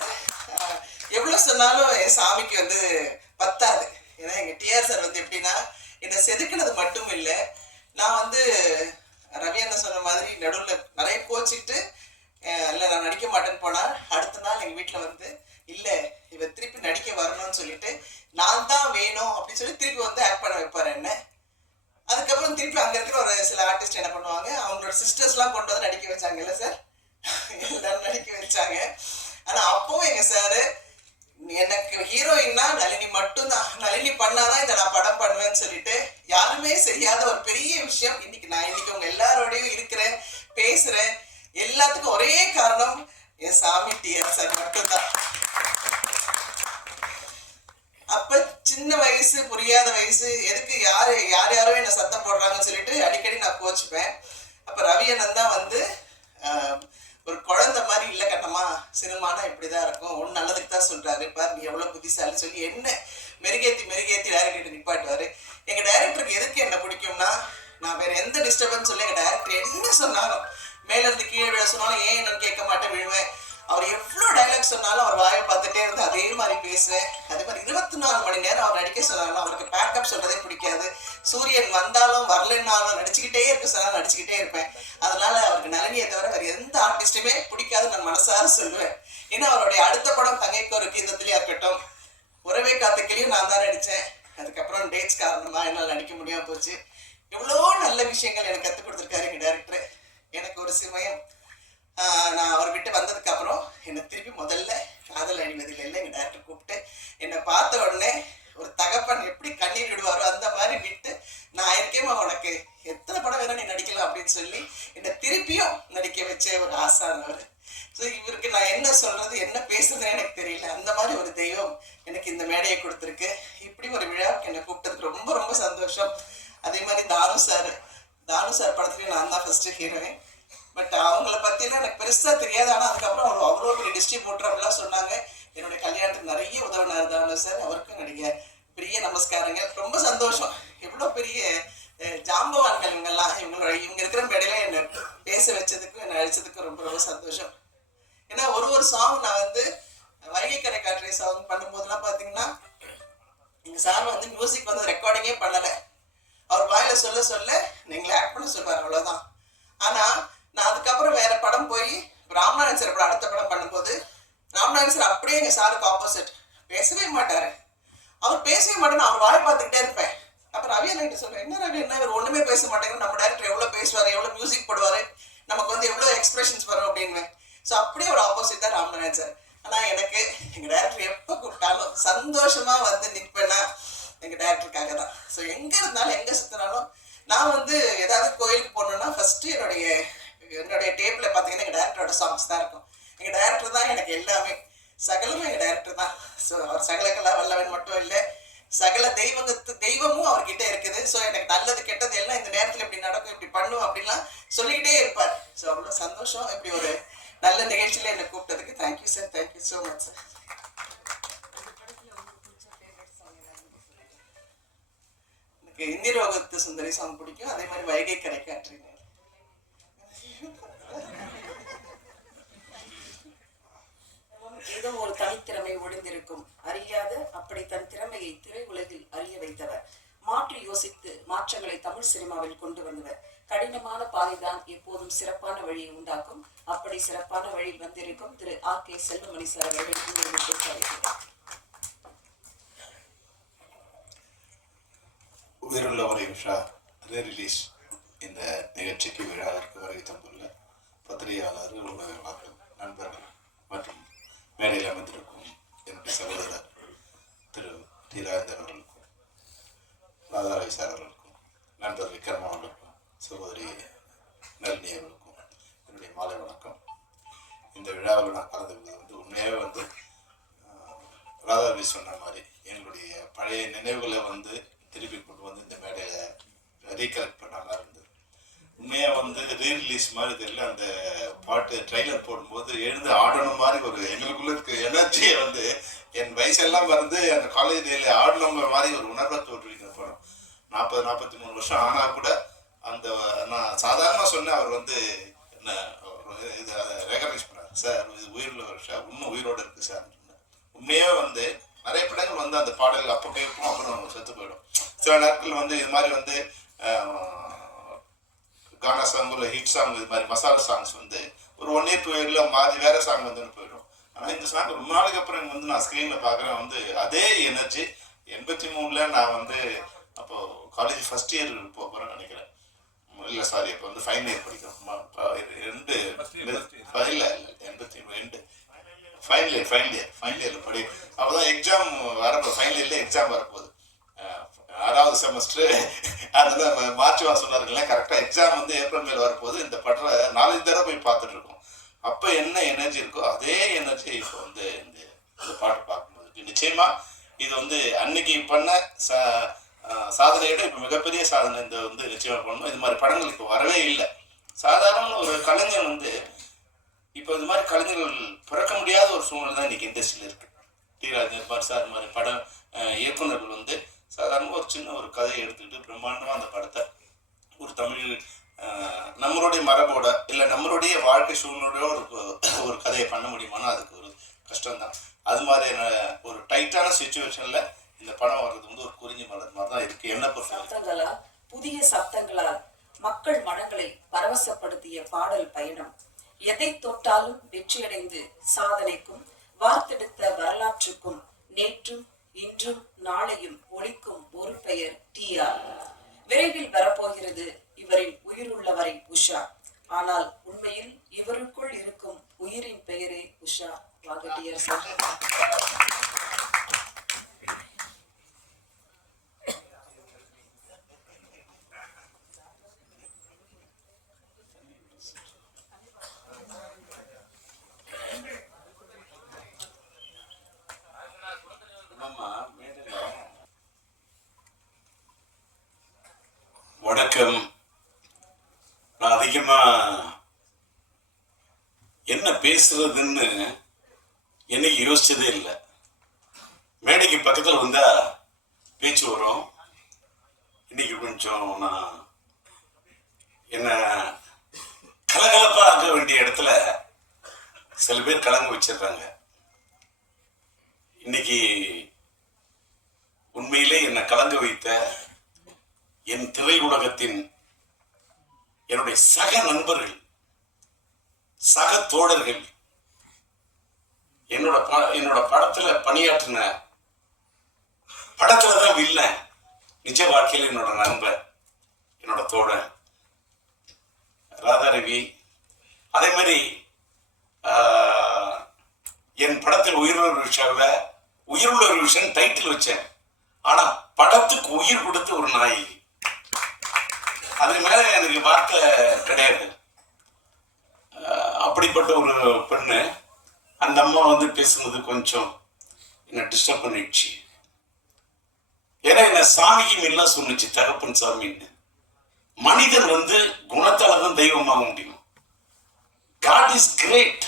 எவ்வளவு சொன்னாலும் என் சாமிக்கு வந்து பத்தாது. ஏன்னா எங்க டிஆர் சார் வந்து எப்படின்னா என்னை செதுக்கினது மட்டும் இல்லை, நான் வந்து ரவி அண்ணன் சொன்ன மாதிரி நடுவில் நிறைய கோச்சிக்கிட்டு இல்லை நான் நடிக்க மாட்டேன்னு போனால் அடுத்த நாள் எங்கள் வீட்டில் வந்து இல்லை இவ திருப்பி நடிக்க வரணும்னு சொல்லிட்டு நான் தான் வேணும் அப்படின்னு சொல்லி திருப்பி வந்து ஆக்ட் பண்ண வைப்பார் என்ன. அதுக்கப்புறம் திருப்பி அங்கே இருக்கிற ஒரு சில ஆர்டிஸ்ட் என்ன பண்ணுவாங்க, அவங்களோட சிஸ்டர்ஸ்லாம் கொண்டு வந்து நடிக்க வச்சாங்கல்ல சார், எல்லாரும் நடிக்க வச்சாங்க. ஆனால் அப்பவும் எங்கள் சார் எனக்கு ஹீரோயின்னா நளினி மட்டும்தான், நளினி பண்ணாதான் இதை நான் படம் பண்ணுவேன்னு சொல்லிட்டு யாருமே செய்யாத ஒரு பெரிய விஷயம். இன்னைக்கு உங்க எல்லாரோடையும் இருக்கிறேன், பேசுறேன். எல்லாத்துக்கும் ஒரே காரணம் என் சாமி டிஆர் சார் மட்டும்தான். அப்ப சின்ன வயசு, புரியாத வயசு, எதுக்கு யாரோ என்ன சத்தம் போடுறாங்கன்னு சொல்லிட்டு அடிக்கடி நான் கோச்சுப்பேன். அப்ப ரவி அண்ணன் தான் வந்து ஒரு குழந்தை மாதிரி இல்லை கட்டமா, சினிமானா இப்படிதான் இருக்கும், ஒன்று நல்லதுக்கு தான் சொல்றாரு பார், நீ எவ்வளவு புத்திசாலி சொல்லி என்ன மெருகேத்தி டைரக்டர் நிப்பாட்டுவாரு. எங்க டைரக்டருக்கு எதுக்கு என்ன பிடிக்கும்னா, நான் வேற எந்த டிஸ்டர்பன்ஸ் சொல்லி எங்க டைரக்டர் என்ன சொன்னாலும் மேல இருந்து கீழே விழ சொன்னாலும் ஏன் என்னன்னு கேட்க மாட்டேன், விழுவேன். அவர் எவ்வளோ டைலாக் சொன்னாலும் அவர் வாயை பார்த்துட்டே இருந்து அதே மாதிரி பேசுவேன். அதே மாதிரி 24 மணி நேரம் அவர் நடிக்க சொன்னாலும் அவருக்கு பேக்கப் சொல்றதே பிடிக்காது. சூரியன் வந்தாலும் வரலன்னாலும் நடிச்சுக்கிட்டே இருக்க சொன்னாலும் நடிச்சுக்கிட்டே இருப்பேன். அதனால அவருக்கு நளினியை தவிர வேறு எந்த ஆர்டிஸ்டுமே பிடிக்காது நான் மனசார சொல்லுவேன். ஏன்னா அவருடைய அடுத்த படம் தங்கைக்கு ஒரு கீதத்திலேயே இருக்கட்டும், உறவே காத்துக்கிலையும் நான் தான் நடித்தேன். அதுக்கப்புறம் டேட்ஸ் காரணமா என்னால் நடிக்க முடியாம போச்சு. எவ்வளோ நல்ல விஷயங்கள் எனக்கு கற்றுக் கொடுத்துருக்காரு எங்கள் டைரக்டர். எனக்கு ஒரு சமயம் நான் அவர் விட்டு வந்ததுக்கு அப்புறம் என்னை திருப்பி முதல்ல காதல் அணிவதில் எங்கள் டைரக்டர் கூப்பிட்டு என்னை பார்த்த உடனே ஒரு தகப்பன் எப்படி கண்ணீர் விடுவாரோ அந்த மாதிரி விட்டு, நான் இருக்கேமா உனக்கு எத்தனை படம் வேணா நீ நடிக்கலாம் அப்படின்னு சொல்லி என்னை திருப்பியும் நடிக்க வச்ச ஒரு ஆசானவர். ஸோ இவருக்கு நான் என்ன சொல்றது என்ன பேசுறதுன்னு எனக்கு தெரியல. அந்த மாதிரி ஒரு தெய்வம் எனக்கு இந்த மேடையை கொடுத்துருக்கு. இப்படி ஒரு விழாவுக்கு என்னை கூப்பிட்டதுக்கு ரொம்ப ரொம்ப சந்தோஷம். அதே மாதிரி தானு சார் படத்துலேயும் நான் தான் ஃபர்ஸ்ட் ஹீரோயின். பட் அவங்கள பற்றிலாம் எனக்கு பெருசாக தெரியாது. ஆனால் அதுக்கப்புறம் அவர் அவ்வளோ பெரிய டிஸ்ட்ரிபியூட்டர் அப்படிலாம் சொன்னாங்க. என்னுடைய கல்யாணத்துக்கு நிறைய உதவினார் தானு சார், அவருக்கும் என்னுடைய பெரிய நமஸ்காரங்கள். ரொம்ப சந்தோஷம். எவ்வளோ பெரிய ஜாம்பவான்கள் இவங்கெல்லாம், இவங்க இருக்கிற மேடையில என்னை பேச வச்சதுக்கும் என்னை அழிச்சதுக்கும் ரொம்ப ரொம்ப சந்தோஷம். ஏன்னா ஒரு சாங் நான் வந்து வைகை கரை காற்றை சாங் பண்ணும்போதெல்லாம் பார்த்தீங்கன்னா எங்கள் சார் வந்து மியூசிக் வந்து ரெக்கார்டிங்கே பண்ணலை. அவர் வாயில சொல்ல நீங்களே ஆக்ட் பண்ண சொல்வார், அவ்வளோதான். ஆனால் நான் அதுக்கப்புறம் வேற படம் போய் ராமநாதன் சார் படம் அடுத்த படம் பண்ணும்போது ராமநாதன் சார் அப்படியே எங்கள் சாருக்கு ஆப்போசிட் பேசவே மாட்டார். அவர் பேசவே மாட்டேன்னு அவர் வாயை பார்த்துக்கிட்டே இருப்பேன். அப்போ ரவி அண்ணன் சொல்லுவேன், என்ன ரவி என்ன இவர் ஒன்றுமே பேச மாட்டேங்க, நம்ம டைரக்டர் எவ்வளோ பேசுவார், எவ்வளோ மியூசிக் போடுவார், நமக்கு வந்து எவ்வளோ எக்ஸ்பிரஷன்ஸ் வரும் அப்படின்னு. ஸோ அப்படியே ஒரு ஆப்போசிட் தான் ராமநாதன் சார். ஆனால் எனக்கு எங்கள் டேரக்டர் எப்போ கூப்பிட்டாலும் சந்தோஷமாக வந்து நிற்பேன்னா எங்கள் டேரக்டருக்காக தான். ஸோ எங்கே இருந்தாலும் எங்கே சுற்றினாலும் நான் வந்து ஏதாவது கோயிலுக்கு போகணுன்னா ஃபஸ்ட்டு என்னுடைய டேபிளில் பார்த்தீங்கன்னா எங்கள் டேரக்டரோட சாங்ஸ் தான் இருக்கும். எங்கள் டேரக்டர் தான் எனக்கு எல்லாமே, சகலமும் எங்கள் டேரக்டர் தான். ஸோ அவர் சகலக்கெல்லாம் வல்லவன் மட்டும் இல்லை, சகல தெய்வமும் அவர்கிட்ட இருக்குது. ஸோ எனக்கு நல்லது கெட்டது எல்லாம் இந்த நேரத்தில் இப்படி நடக்கும், இப்படி பண்ணும் அப்படின்லாம் சொல்லிக்கிட்டே இருப்பார். ஸோ அவ்வளோ சந்தோஷம் இப்படி ஒரு நல்ல நிகழ்ச்சியில் என்னை கூப்பிட்டதுக்கு. Thank you sir, thank you so much sir. எனக்கு இந்திரோகத்து சுந்தரி சாங் பிடிக்கும், அதே மாதிரி வைகை கரை காற்றினேன். ஏதோ ஒரு தனித்திறமை ஒளிந்திருக்கும், அறியாத அப்படி தன் திறமையை திரை உலகில் அறிய வைத்தவர், மாற்றி யோசித்து மாற்றங்களை தமிழ் சினிமாவில் கொண்டு வந்தவர். கடினமான பாதைதான் எப்போதும் சிறப்பான வழியை உண்டாக்கும். அப்படி சிறப்பான வழியில் வந்திருக்கும் திரு R.K. செல்வமணி சார் அவர்கள் உயிருள்ளவரை உஷா ரிலீஸ் இந்த நிகழ்ச்சிக்கு விழாவிற்கு வருகை தந்துள்ள பத்திரிகையாளர்கள், ஊடகவாளர்கள், நண்பர்கள் மற்றும் மேடையில் அமைந்திருக்கும் என்னுடைய சகோதரர் திரு டி. ராஜேந்தர் அவர்களுக்கும், ராதாரவி சார் அவர்களுக்கும், நண்பர் விக்ரம் அவர்களுக்கும், சகோதரி நளினி அவர்களுக்கும் என்னுடைய மாலை வணக்கம். இந்த விழாவில் நான் கலந்துக்கிறது வந்து உண்மையாகவே வந்து ராதாரவி சொன்ன மாதிரி எங்களுடைய பழைய நினைவுகளை வந்து திருப்பி கொண்டு வந்து இந்த மேடையில் ரீகலெக்ட் பண்ண மாதிரி இருந்தது. உண்மையாக வந்து ரீரிலீஸ் மாதிரி தெரியல, அந்த பாட்டு ட்ரைலர் போடும்போது எழுந்து ஆடணும் மாதிரி ஒரு எங்களுக்குள்ள இருக்க எனர்ஜியை வந்து என் வயசெல்லாம் மறந்து அந்த காலேஜ் டேல ஆடணுங்கிற மாதிரி ஒரு உணர்வை தோற்றுவிக்கிற படம். 40-43 வருஷம் ஆனால் கூட அந்த நான் சாதாரணமாக சொன்னேன், அவர் வந்து என்ன இது அதை ரெகனைஸ் பண்ணார். சார் இது உயிருள்ள வருஷம் இன்னும் உயிரோடு இருக்குது சார். உண்மையாக வந்து நிறைய படங்கள் வந்து அந்த பாடல்கள் அப்போ கேட்போம், அப்புறம் செத்து போயிடும். சில நாட்கள் வந்து இது மாதிரி வந்து கானா சாங் இல்லை ஹிட் சாங், இது மாதிரி மசாலா சாங்ஸ் வந்து ஒரு 1 year 2 year மாறி வேற சாங் வந்து போயிடும். ஆனால் இந்த சாங் ரொம்ப நாளைக்கு அப்புறம் வந்து நான் ஸ்க்ரீனில் பார்க்குறேன், வந்து அதே எனர்ஜி. 83 நான் வந்து அப்போ காலேஜ் ஃபர்ஸ்ட் இயர் போகிறேன்னு நினைக்கிறேன். இல்லை சாரி, இப்போ வந்து ஃபைனல் இயர் படிக்கிறோம். 82 ஃபைனல் இயர் படி. அப்போதான் எக்ஸாம் வரப்போகுது, ஃபைனல் இயர்ல எக்ஸாம் வரப்போகுது, 6வது செமஸ்டர். அதில் மார்ச் மாதம் சொன்னாருங்களே, கரெக்டாக எக்ஸாம் வந்து ஏப்ரல் மேல் வரப்போகுது. இந்த படம் 4 தடவை போய் பார்த்துட்டு இருக்கோம். அப்போ என்ன எனர்ஜி இருக்கோ அதே எனர்ஜி இப்போ வந்து இந்த பாட்டு பார்க்கும்போது நிச்சயமா இது வந்து அன்னைக்கு பண்ண சாதனையோட இப்போ மிகப்பெரிய சாதனை இந்த வந்து நிச்சயமா பண்ணணும். இது மாதிரி படங்கள் இப்போ வரவே இல்லை. சாதாரண ஒரு கலைஞர் வந்து இப்போ இது மாதிரி கலைஞர்கள் பிறக்க முடியாத ஒரு சூழ்நிலை தான் இன்னைக்கு இண்டஸ்ட்ரியில் இருக்கு. டி. ராஜேந்தர் பார் சார் மாதிரி படம் இயக்குநர்கள் வந்து சாதாரணமாக ஒரு சின்ன ஒரு கதையை எடுத்துக்கிட்டு பிரம்மாண்டமாக அந்த படத்தை ஒரு தமிழ் நம்மளுடைய மரபோட இல்லை நம்மளுடைய வாழ்க்கை சூழ்நிலையோட ஒரு கதையை பண்ண முடியுமானா அதுக்கு ஒரு கஷ்டம்தான். அது மாதிரியான ஒரு டைட்டான சிச்சுவேஷன்ல இந்த படம் வர்றது வந்து ஒரு குறிஞ்சி மலர் மாதிரி தான் இருக்கு. என்ன சப்தங்களால், புதிய சப்தங்களால் மக்கள் மனங்களை பரவசப்படுத்திய பாடல் பயணம் எதை தொட்டாலும் வெற்றியடைந்து சாதனைக்கும் வார்த்தெடுத்த வரலாற்றுக்கும் நேற்றும் இன்றும் நாளையும் ஒலிக்கும் ஒரு பெயர் TR. விரைவில் வரப்போகிறது இவரின் உயிருள்ளவரை உஷா. ஆனால் உண்மையில் இவருக்குள் இருக்கும் உயிரின் பெயரே உஷா. வாங்க TR சார். வணக்கம். நான் அதிகமா என்ன பேசுறதுன்னு என்னைக்கு யோசிச்சதே இல்லை. மேடைக்கு பக்கத்தில் வந்தா பேச்சு வரும். இன்னைக்கு கொஞ்சம் நான் என்ன கலகலப்பா ஆக வேண்டிய இடத்துல சில பேர் கலங்க வச்சிடுறாங்க. இன்னைக்கு உண்மையிலே என்னை கலங்க வைத்த என் திரையுலகத்தின் என்னுடைய சக நண்பர்கள், சக தோழர்கள், என்னோட படத்துல பணியாற்றின, படத்துலதான் வில்லன், நிஜ வாழ்க்கையில் என்னோட நண்பர், என்னோட தோழன் ராதாரவி. அதே மாதிரி என் படத்தில் உயிருள்ள விஷாவில் உயிருள்ள ஒரு விஷயம் டைட்டில் வச்சேன். ஆனா படத்துக்கு உயிர் கொடுத்த ஒரு நாய். அது மேல எனக்கு வார்த்தை கிடையாது. அப்படிப்பட்ட ஒரு பெண்ணு. அந்த அம்மா வந்து பேசுனது கொஞ்சம் என்ன டிஸ்டர்ப் பண்ணிடுச்சு. ஏன்னா என்ன சாமிக்கு மீன்லாம் சொன்னிச்சு, தகப்பன் சாமின்னு. மனிதன் வந்து குணத்தால தான் தெய்வமாக முடியும். God is great.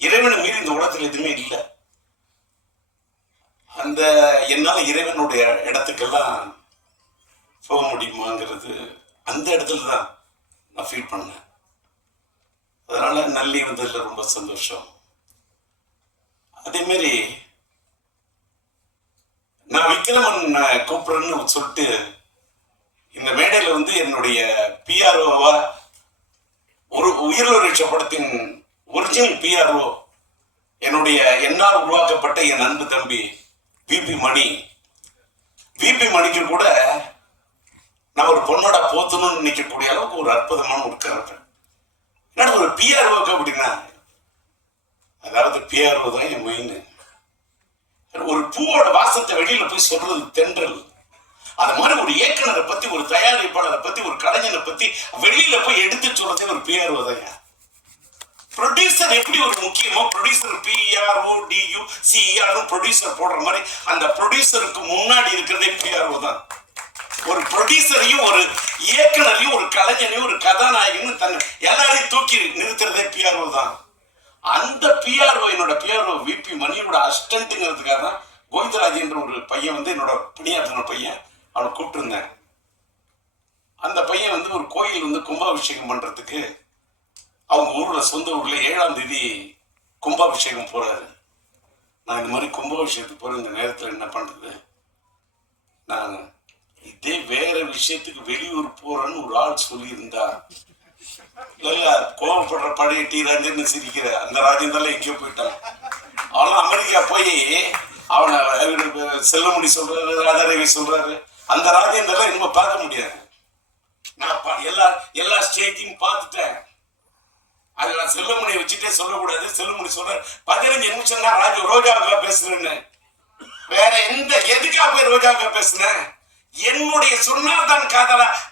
இறைவனை மீறி இந்த உலகத்தில் எதுவுமே இல்லை. அந்த என்னால இறைவனுடைய இடத்துக்கெல்லாம் போக முடியுமாங்கிறது அந்த இடத்துல தான் நான் ஃபீல் பண்ணேன். அதனால நல்லி வந்ததுல ரொம்ப சந்தோஷம். அதே மாதிரி நான் விக்ரமன் கூப்பிடுறேன்னு சொல்லிட்டு இந்த மேடையில வந்து என்னுடைய பிஆர்ஓவா ஒரு உயிரிழந்த படத்தின் ஒரிஜினல் பிஆர்ஓ என்னுடைய என்னால் உருவாக்கப்பட்ட என் அன்பு தம்பி விபி மணிக்கு கூட நான் ஒரு பொண்ணோட போத்தணும்னு நினைக்கக்கூடிய அளவுக்கு ஒரு அற்புதமான ஒரு கேரக்டர். என்னோட ஒரு பிஆர்ஓக்கு அப்படின்னா, அதாவது பிஆர்ஓ தான் என் மெயின். ஒரு பூவோட வாசத்தை வெளியில போய் சொல்றது தென்றல். அது மாதிரி ஒரு இயக்குனரை பத்தி, ஒரு தயாரிப்பாளரை பத்தி, ஒரு கலைஞனை பத்தி வெளியில போய் எடுத்து சொல்றதே ஒரு பிஆர்ஓ தாங்க. ப்ரொடியூசர் எப்படி ஒரு முக்கியமோ, ப்ரொடியூசர் பிஆர்ஓ டியூ சிஆர் ப்ரொடியூசர் போடுற மாதிரி அந்த ப்ரொடியூசருக்கு முன்னாடி இருக்கிறதே பிஆர்ஓ தான். ஒரு ப்ரொடியூசரையும் ஒரு இயக்குனரையும் ஒரு கலைஞனையும் ஒரு கதாநாயகனும் தன் எல்லாரையும் தூக்கி நிறுத்துறதே பிஆர்ஓ தான். அந்த பிஆர்ஓ என்னோட பிஆர்ஓ விபி மணியோட அசிஸ்டன்ட்ங்கிறதுக்காக தான் கோவிந்தராஜ் என்ற ஒரு பையன் வந்து என்னோட பணியாற்றின பையன், அவனை கூப்பிட்டுருந்தேன். அந்த பையன் வந்து ஒரு கோயில் வந்து கும்பாபிஷேகம் பண்றதுக்கு அவங்க ஊர்ல, சொந்த ஊர்ல 7ஆம் தேதி கும்பாபிஷேகம் போறாரு. நான் இந்த மாதிரி கும்பாபிஷேகத்துக்கு போற இந்த நேரத்தில் என்ன பண்றது, நான் இதே வேற விஷயத்துக்கு வெளியூர் போறேன்னு ஒரு ஆள் சொல்லியிருந்தா, இல்ல கோவப்படுற பழைய டி ராஜேந்திரன் சிரிக்கிற அந்த ராஜேந்திரன் எங்கேயோ போயிட்டான். அவனும் அமெரிக்கா போய் அவனை செல்லுமணி சொல்றாரு, ராஜாரவி சொல்றாரு. அந்த ராஜேந்திரன் இன்னும் பார்க்க முடியாது. நான் எல்லா ஸ்டேஜையும் பார்த்துட்டேன். அது நான் செல்லுமணியை வச்சுட்டே சொல்லக்கூடாது. செல்லுமணி சொல்ற 15 நிமிஷம் தான் ரோஜாவுக்கா பேசுறேன்னு. வேற எதுக்கா போய் ரோஜாவுக்கா பேசுனேன்? என்னுடைய சொன்னால்தான்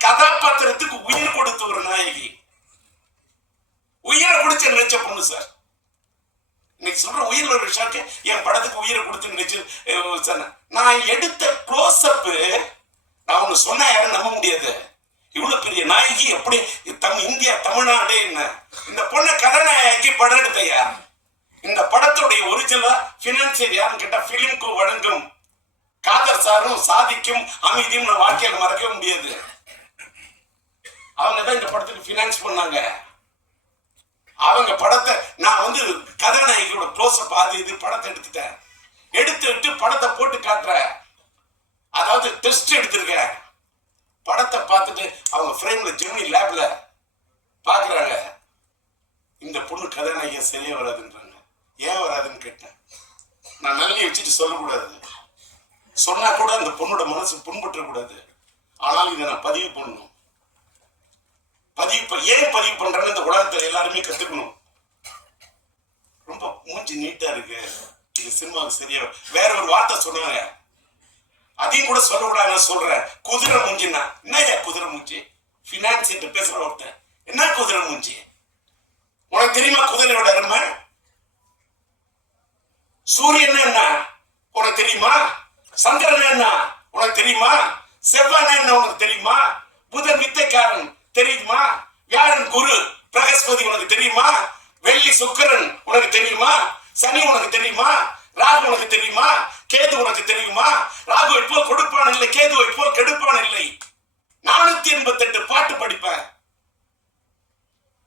கதாபாத்திரத்துக்கு உயிர் கொடுத்த ஒரு நாயகி, உயிரை கொடுத்து நினைச்ச பொண்ணு சார். இன்னைக்கு சொல்ற உயிர் ஒரு விஷயக்கு என் படத்துக்கு உயிரை கொடுத்து நினைச்சு நான் எடுத்த க்ளோஸ் அப். நான் ஒண்ணு சொன்னா யாரும் நம்ப முடியாது. இவ்வளவு பெரிய நாயகி எப்படி இந்தியா தமிழ்நாடு என்ன இந்த பொண்ணை கதாநாயகி படம் எடுத்தையா? இந்த படத்துடைய ஒரிஜினலா பினான்சியர் யாருன்னு கேட்டா பிலிம்கு வழங்கும் காதர் சாரும் சாதிக்கும் அமைதியும் நான் வாழ்க்கையில மறக்கவே முடியாது. அவங்க தான் இந்த படத்துக்கு பினான்ஸ் பண்ணாங்க. அவங்க படத்தை நான் வந்து கதாநாயகியோட க்ளோஸ் அப் அது இது படத்தை எடுத்துட்டு படத்தை போட்டு காட்டுறேன். அதாவது டெஸ்ட் எடுத்திருக்கேன். படத்தை பார்த்துட்டு அவங்க ஃப்ரேம்ல ஜெமினி லேப்ல பாக்குறாங்க, இந்த பொண்ணு கதாநாயகியா சரியா வராதுன்றாங்க. ஏன் வராதுன்னு கேட்டேன். நான் நல்லி வச்சுட்டு சொல்லக்கூடாது, சொன்னா கூட அந்த பொண்ணோட மனசு புண்பற்ற கூடாது. ஆனால் இதை நான் பதிவு பண்ணணும். ஏன் பதிவு பண்றேன்னு இந்த உலகத்துல எல்லாருமே கத்துக்கணும். ரொம்ப மூஞ்சி நீட்டா இருக்கு, இது சினிமாவுக்கு சரியா. வேற ஒரு வார்த்தை சொன்னாங்க, அதையும் கூட சொல்லக்கூடாது. நான் சொல்றேன், குதிரை மூஞ்சின்னா என்ன? குதிரை மூஞ்சி பினான்ஸ் பேசுற ஒருத்தன் என்ன குதிரை மூஞ்சி? உனக்கு தெரியுமா குதிரையோட அருமை? சூரியன் என்ன உனக்கு தெரியுமா? சந்திரன் என்ன உனக்கு தெரியுமா? செவ்வாய் என்ன உனக்கு தெரியுமா? புதன் வித்தைக்காரன் தெரியுமா? வியாழன் குரு பிரகஸ்பதி உனக்கு தெரியுமா? வெள்ளி சுக்கிரன் உனக்கு தெரியுமா? சனி உனக்கு தெரியுமா? ராகு உனக்கு தெரியுமா? கேது உனக்கு தெரியுமா? ராகு போல் கொடுப்பான் இல்லை, கேதுவை போல் கெடுப்பான் இல்லை. 488 பாட்டு படிப்பேன்.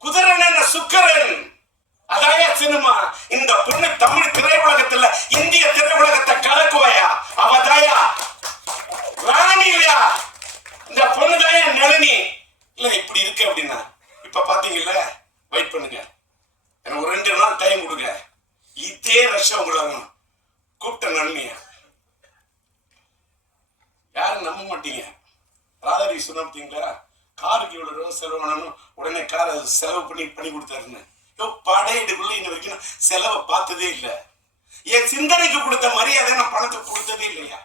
குதிரன் என்ன சுக்கிரன், அதாயா சினிமா. இந்த பொண்ணு தமிழ் திரையுலகத்துல இந்திய திரையுலகத்தை கலக்குவாயா? அவதாயா ராணி இல்லையா? இந்த பொண்ணு தாயா நளினி இல்ல. இப்படி இருக்கு அப்படின்னா இப்ப பாத்தீங்கல்ல, வெயிட் பண்ணுங்க, எனக்கு ஒரு 2 நாள் டைம் கொடுங்க. இதே ரஷ்யா உங்களை கூப்பிட்ட நளினிய யாரும் நம்ப மாட்டீங்க. ராதாரி சொன்ன பார்த்தீங்களா, காருக்கு இவ்வளவு ரூபா செலவு பண்ணணும், உடனே காரை செலவு பண்ணி கொடுத்தாருன்னு. படையெடுக்குள்ள இன்ன வரைக்கும் செலவை பார்த்ததே இல்லை. என் சிந்தனைக்கு கொடுத்த மரியாதை நான் பணத்துக்கு கொடுத்ததே இல்லையா?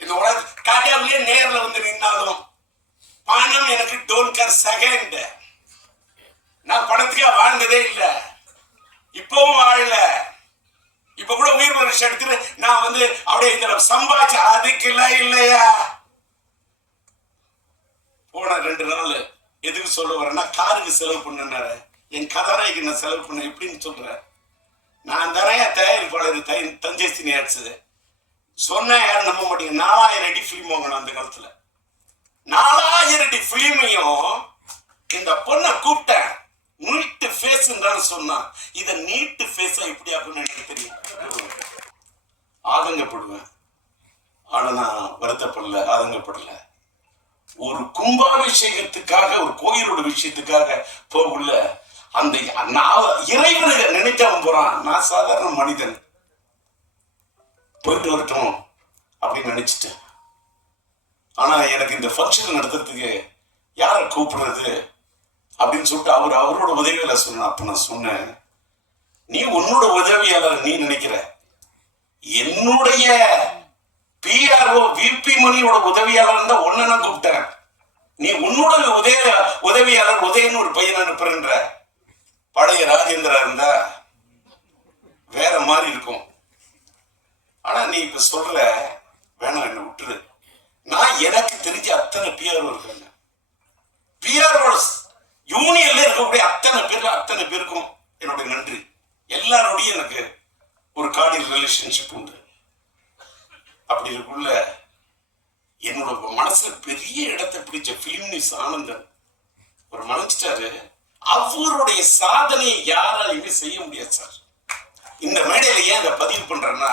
இந்த உலக காட்டியாவிலேயே நேர்ல வந்து நின்னாலும் பணம் எனக்கு டோன்ட் கேர் செகண்ட். நான் பணத்துக்காக வாழ்ந்ததே இல்லை, இப்பவும் வாழல. இப்ப கூட உயிர் பரிசு எடுத்துட்டு நான் வந்து அப்படியே இந்த சம்பாதிச்சு அதுக்கெல்லாம் இல்லையா? போன 2 நாள் எதுக்கு சொல்ல வரேன்னா, காருக்கு செலவு பண்ணனாரு, என் கதாநாயகி நான் செலவு பண்ண எப்படின்னு சொல்றேன். நான் தானே தயாரிப்பாளர் தஞ்சை சினியாட்ஸ் சொன்ன, யாரும் நம்ப மாட்டீங்க. 4000 அடி பிலிம் வாங்கணும் அந்த காலத்துல. 4000 அடி பிலிமையும் இந்த பொண்ணை கூப்பிட்டேன். நீட்டு ஃபேஸ் சொன்னா, இத நீட்டு ஃபேஸா எப்படி ஆகும்னு எனக்கு தெரியும். ஆதங்கப்படுவேன், ஆனா நான் வருத்தப்படல, ஆதங்கப்படல. ஒரு கும்பாபிஷேகத்துக்காக, ஒரு கோயிலோட விஷயத்துக்காக போகல. அந்த இறைவனை நினைக்காம போறான். நான் சாதாரண மனிதன், போயிட்டு வரட்டும் அப்படின்னு நினைச்சிட்டேன். ஆனா எனக்கு இந்த ஃபங்க்ஷன் நடத்துறதுக்கு யாரை கூப்பிடுறது அப்படின்னு சொல்லிட்டு அவரோட உதவியாளர் சொன்ன. அப்ப நான் சொன்னேன், நீ உன்னோட உதவியாளர் நீ நினைக்கிற, என்னுடைய பிஆர்ஓ விபி மணியோட உதவியாளர் தான் ஒன்னு நான் கூப்பிட்டேன். நீ உன்னோட உதவியாளர் உதயன்னு ஒரு பையன் அனுப்புறன்ற. பழைய ராஜேந்திரா இருந்தா வேற மாதிரி இருக்கும். ஆனா நீ இப்ப சொல்ற, வேணாம் என்ன விட்டுரு. நான் எனக்கு தெரிஞ்ச அத்தனை பிஆர்ஓ இருக்காங்க. பிஆர்ஓ யூனியன்ல இருக்கக்கூடிய அத்தனை பேருக்கும் என்னுடைய நன்றி. எல்லாரோடையும் எனக்கு ஒரு கார்டியல் ரிலேஷன்ஷிப் உண்டு. அப்படி இருக்குள்ள என்னோட மனசுல பெரிய இடத்தை பிடிச்ச பிலிம் நியூஸ் ஆனந்தன் ஒரு மறைச்சிட்டாரு. அவருடைய சாதனையை யாராலையுமே செய்ய முடியாது சார். இந்த மேடையில ஏன் அதை பதிவு பண்றேன்னா,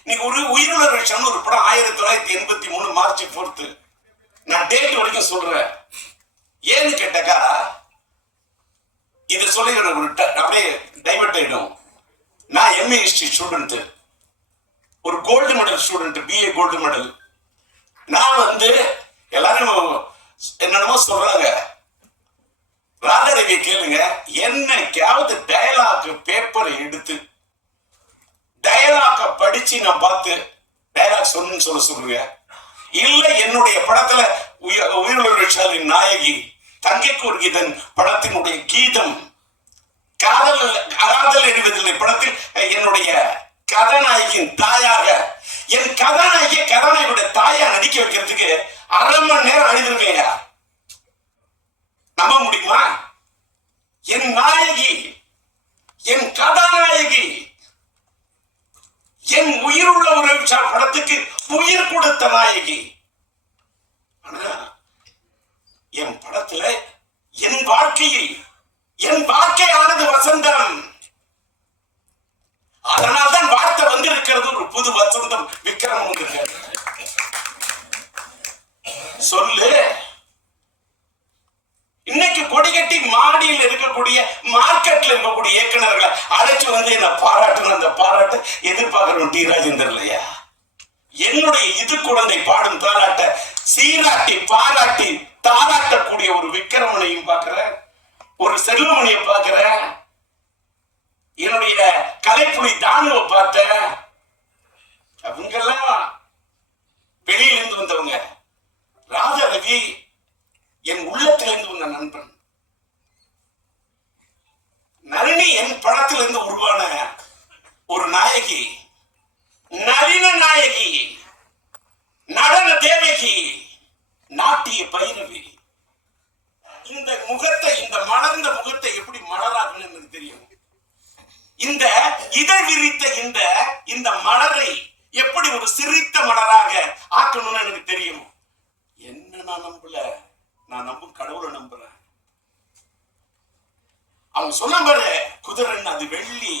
இன்னைக்கு ஒரு உயிருள்ள விஷயம் ஒரு படம் 1983 மார்ச் 4 நான் டேட் வரைக்கும் சொல்றேன். ஏன்னு கேட்டாக்கா, இதை சொல்லி ஒரு அப்படியே டைவர்ட் ஆயிடும். நான் எம்ஏ ஹிஸ்டரி ஸ்டூடெண்ட், ஒரு gold medal student, BA gold medal. நான் வந்து எல்லாரும் என்னென்னமோ சொல்றாங்க. ராதாரவியை கேளுங்க, என்னைக்காவது டயலாக் பேப்பரை எடுத்து டயலாக படிச்சு நான் பார்த்து டயலாக் சொல்லுங்க. இல்ல என்னுடைய படத்துல உயிருள்ள நாயகி தங்கைக்கு ஒரு கீதன் படத்தினுடைய கீதம், காதல் எழுவதில்லை படத்தில் என்னுடைய கதாநாயகின் தாயாக, என் கதாநாயகியுடைய தாயா நடிக்க வைக்கிறதுக்கு 1/2 மணி நேரம் அழுதுருக்கேன். நம்ப முடியுமா? என் நாயகி, என் கதாநாயகி, என் உயிருள்ள ஒரு படத்துக்கு உயிர் கொடுத்த நாயகி. ஆனா என் படத்துல என் வாழ்க்கையானது வசந்தம். அதனால்தான் வார்த்தை வந்து இருக்கிறது, ஒரு புது வசந்தம் விக்ரம் வந்திருக்காரு. சொல்லு. இன்னைக்கு கொடிகட்டி மாடியில் இருக்கக்கூடிய மார்க்கெட்ல இருக்கக்கூடிய இயக்குநர்களை அழைச்சு வந்து என்ன பாராட்டணும். அந்த பாராட்டு எதிர்பார்க்கிறோம் டி ராஜேந்தர் இல்லையா? என்னுடைய இது குழந்தை பாடும் தாராட்ட சீராட்டி பாராட்டி தாராட்டக்கூடிய ஒரு விக்ரமனையும் பார்க்கிறேன், ஒரு செல்வமணியை பார்க்கிறேன், என்னுடைய கலைப்புலி தானுவை பார்த்தேன். அவங்கெல்லாம் வெளியிலிருந்து வந்தவங்க. ராஜாரவி என் உள்ளத்திலிருந்து வந்த நண்பன். நளினி என் படத்திலிருந்து உருவான ஒரு நாயகி, நளின நாயகி, நடன தேவகி, நாட்டிய பைரவி. இந்த முகத்தை, இந்த மலர்ந்த முகத்தை எப்படி மலராகணும்னு எனக்கு தெரியும். இந்த இதழ் விரித்த இந்த மலரை எப்படி ஒரு சிரித்த மலராக ஆக்கணும்னு எனக்கு தெரியும். என்ன நான் நம்பல, நான் நம்பும் கடவுளை நம்புறேன். அவங்க சொன்ன பாரு, குதிரன் அது வெள்ளி,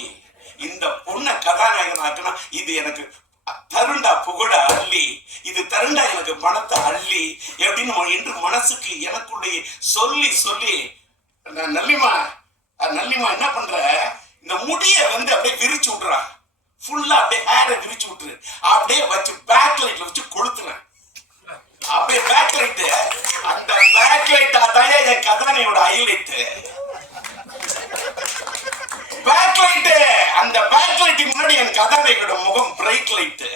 இந்த பொண்ணை கதாநாயகன் ஆக்குனா இது எனக்கு தருண்டா புகழ அள்ளி, இது தருண்டா எனக்கு பணத்தை அள்ளி எப்படின்னு என்று மனசுக்கு எனக்குள்ளே சொல்லி சொல்லி நல்லிமா என்ன பண்ற, இந்த முடிய வந்து அப்படியே விரிச்சு விட்டுறா, ஃபுல்லா அப்படியே ஹேரை விரிச்சு விட்டுரு, அப்படியே வச்சு பேக் லைட்ல வச்சு கொளுத்துறேன். அப்படியே பேக் லைட், அந்த பேக் லைட் அதான் என் கதானையோட ஹைலைட். பேக் லைட், அந்த பேக் லைட் முன்னாடி என் கதாநாயகோட முகம் பிரைட் லைட்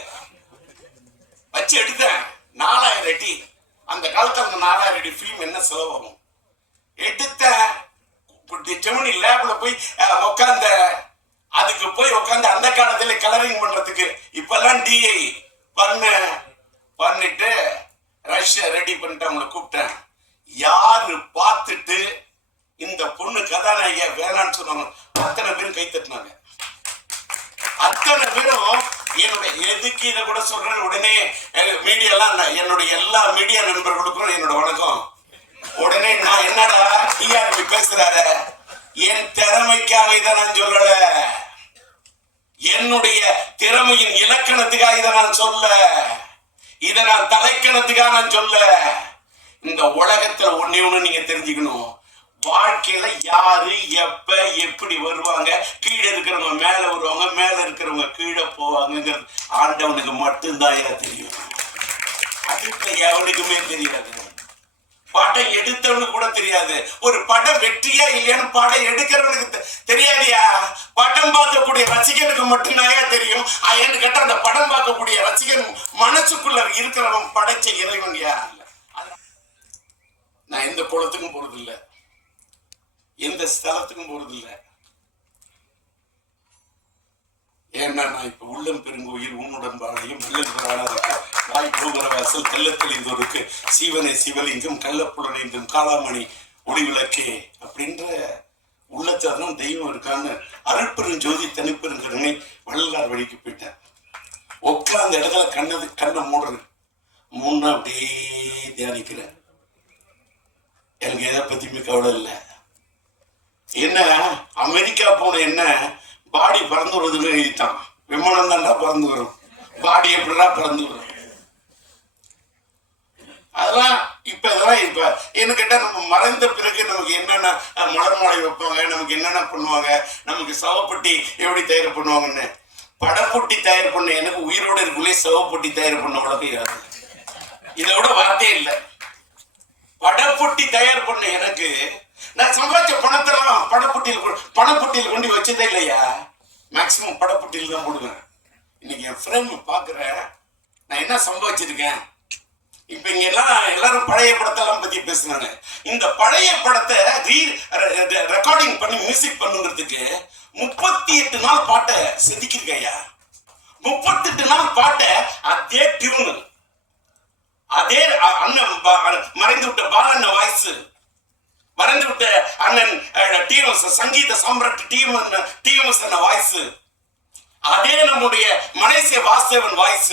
வச்சு எடுத்தேன். 4000 அடி. அந்த காலத்துல அந்த 4000 அடி ஃபிலிம் என்ன செலவாகும் எடுத்த ஜெமினி லேப்ல போய் உட்கார்ந்த. அதுக்கு போய் உட்கார்ந்து அந்த காலத்துல கலரிங் பண்றதுக்கு இப்பெல்லாம் டிஐ பண்ணிட்டு ரஷ்யா ரெடி பண்ணிட்டு அவங்களை கூப்பிட்டேன். யாரு பார்த்துட்டு இந்த பொண்ணு கதாநாயகியா வேணான்னு சொன்னாங்க அத்தனை பேரும் கை தட்டினாங்க. அத்தனை பேரும் என்னுடைய எதுக்கு இதை கூட சொல்றேன். உடனே மீடியாலாம் என்னுடைய எல்லா மீடியா நண்பர்களுக்கும் என்னோட வணக்கம். உடனே நான் என்னடா டிஆர்பி பேசுறாரு, என் திறமைக்காக இதை நான் சொல்லல, என்னுடைய திறமையின் இலக்கணத்துக்காக இதை நான் சொல்ல, இதை நான் தலைக்கணத்துக்காக நான் சொல்ல. இந்த உலகத்துல ஒண்ணு நீங்க தெரிஞ்சுக்கணும். வாழ்க்கையில யாரு எப்ப எப்படி வருவாங்க, கீழே இருக்கிறவங்க மேல வருவாங்க, மேல இருக்கிறவங்க கீழே போவாங்கிறது ஆண்டவனுக்கு மட்டும்தான் தெரியும். அதுக்கு எவனுக்குமே தெரியாது. படம் எடுத்தவனுக்கு கூட தெரியாது. ஒரு படம் வெற்றியா இல்லையான்னு படம் எடுக்கிறவனுக்கு தெரியாதியா. படம் பார்க்கக்கூடிய ரசிகனுக்கு மட்டும்தான் தெரியும். ஏன்னு கேட்டா அந்த படம் பார்க்கக்கூடிய ரசிகன் மனசுக்குள்ள இருக்கிறவன் படைச்ச இறைவன் யார். நான் எந்த குளத்துக்கும் போறதில்லை, எந்த ஸ்தலத்துக்கும் போறதில்லை. ஏன்னா நான் இப்ப உள்ளம் பெருங்கோயில் உன்னுடன் பாளையம் வாய் போகிற வாசல் கள்ளத்தெளிந்தோருக்கு சீவனை சிவலிங்கம் கள்ளப்புலனைந்தும் காளாமணி ஒளிவிளக்கே அப்படின்ற உள்ளத்தான் தெய்வம் இருக்கான்னு அருட்பெரும் ஜோதி தனிப்பெருங்கருணை வள்ளலார் வழிக்கு போயிட்டேன். உட்கார்ந்த இடத்துல கண்ணை மூடுறேன். முன்ன அப்படியே தியானிக்கிறேன். எனக்கு எதை பத்தியுமே கவலை இல்லை. என்ன அமெரிக்கா போன என்ன பாடி பறந்து வருதுன்னு எழுதிட்டான். விமானம் தாண்டா பறந்து வரும், பாடி எப்படிடா பறந்து வரும். அதெல்லாம் இப்ப என்ன கேட்டா நம்ம மறைந்த பிறகு நமக்கு என்னென்ன மலர் மாலை வைப்பாங்க, நமக்கு என்னென்ன பண்ணுவாங்க, நமக்கு சவப்பட்டி எப்படி தயார் பண்ணுவாங்கன்னு. படப்பொட்டி தயார் பண்ண எனக்கு உயிரோட இருக்குள்ளே சவப்பொட்டி தயார் பண்ண உலகம் யாரு, இதை விட வார்த்தையே இல்லை. படப்பொட்டி தயார் பண்ண எனக்கு நான் சம்பாதிச்ச பணத்தெல்லாம் பணப்பொட்டியில் கொண்டு வச்சதே இல்லையா. மேக்சிமம் படப்பொட்டியில் தான் போடுவேன். இன்னைக்கு என் ஃப்ரெண்ட் பாக்குறேன் நான் என்ன சம்பாதிச்சிருக்கேன். இப்ப இங்க எல்லாரும் பழைய படத்தெல்லாம் பத்தி பேசுனாங்க. இந்த பழைய படத்தை ரெக்கார்டிங் பண்ணி மியூசிக் பண்ணுங்கிறதுக்கு 38 நாள் பாட்டை செதுக்கிருக்கையா. 38 நாள் பாட்டை அதே டியூனு, அதே அண்ணன் மறைந்து விட்ட பாலண்ண வாய்ஸ், மறைந்து விட்ட அண்ணன் சங்கீத சாம்ராட் டிஎம்எஸ் அண்ணன் வாய்ஸ், அதே நம்முடைய மலேசிய வாசுதேவன் வாய்ஸ்.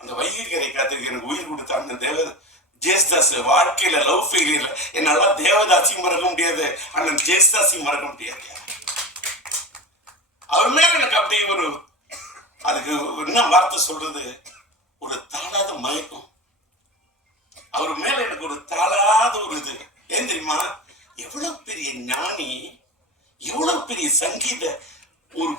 அந்த வைகை காத்துக்கு எனக்கு உயிர் கொடுத்த அண்ணன் ஜேசுதாஸ் வாழ்க்கையில லவ் ஃபெயிலியர்ல என்னால தேவதாசியும் மறக்க முடியாது, அண்ணன் ஜேசுதாசியும் மறக்க முடியாது. அவர் மேல எனக்கு அப்படி ஒரு அதுக்கு என்ன வார்த்தை சொல்றது, ஒரு தாளாத மயக்கம். அவர் மேல எனக்கு ஒரு தாளாத ஒரு இது. ஏன் தெரியுமா, எவ்வளவு பெரிய ஞானி, எவ்வளவு பெரிய சங்கீத ஒரு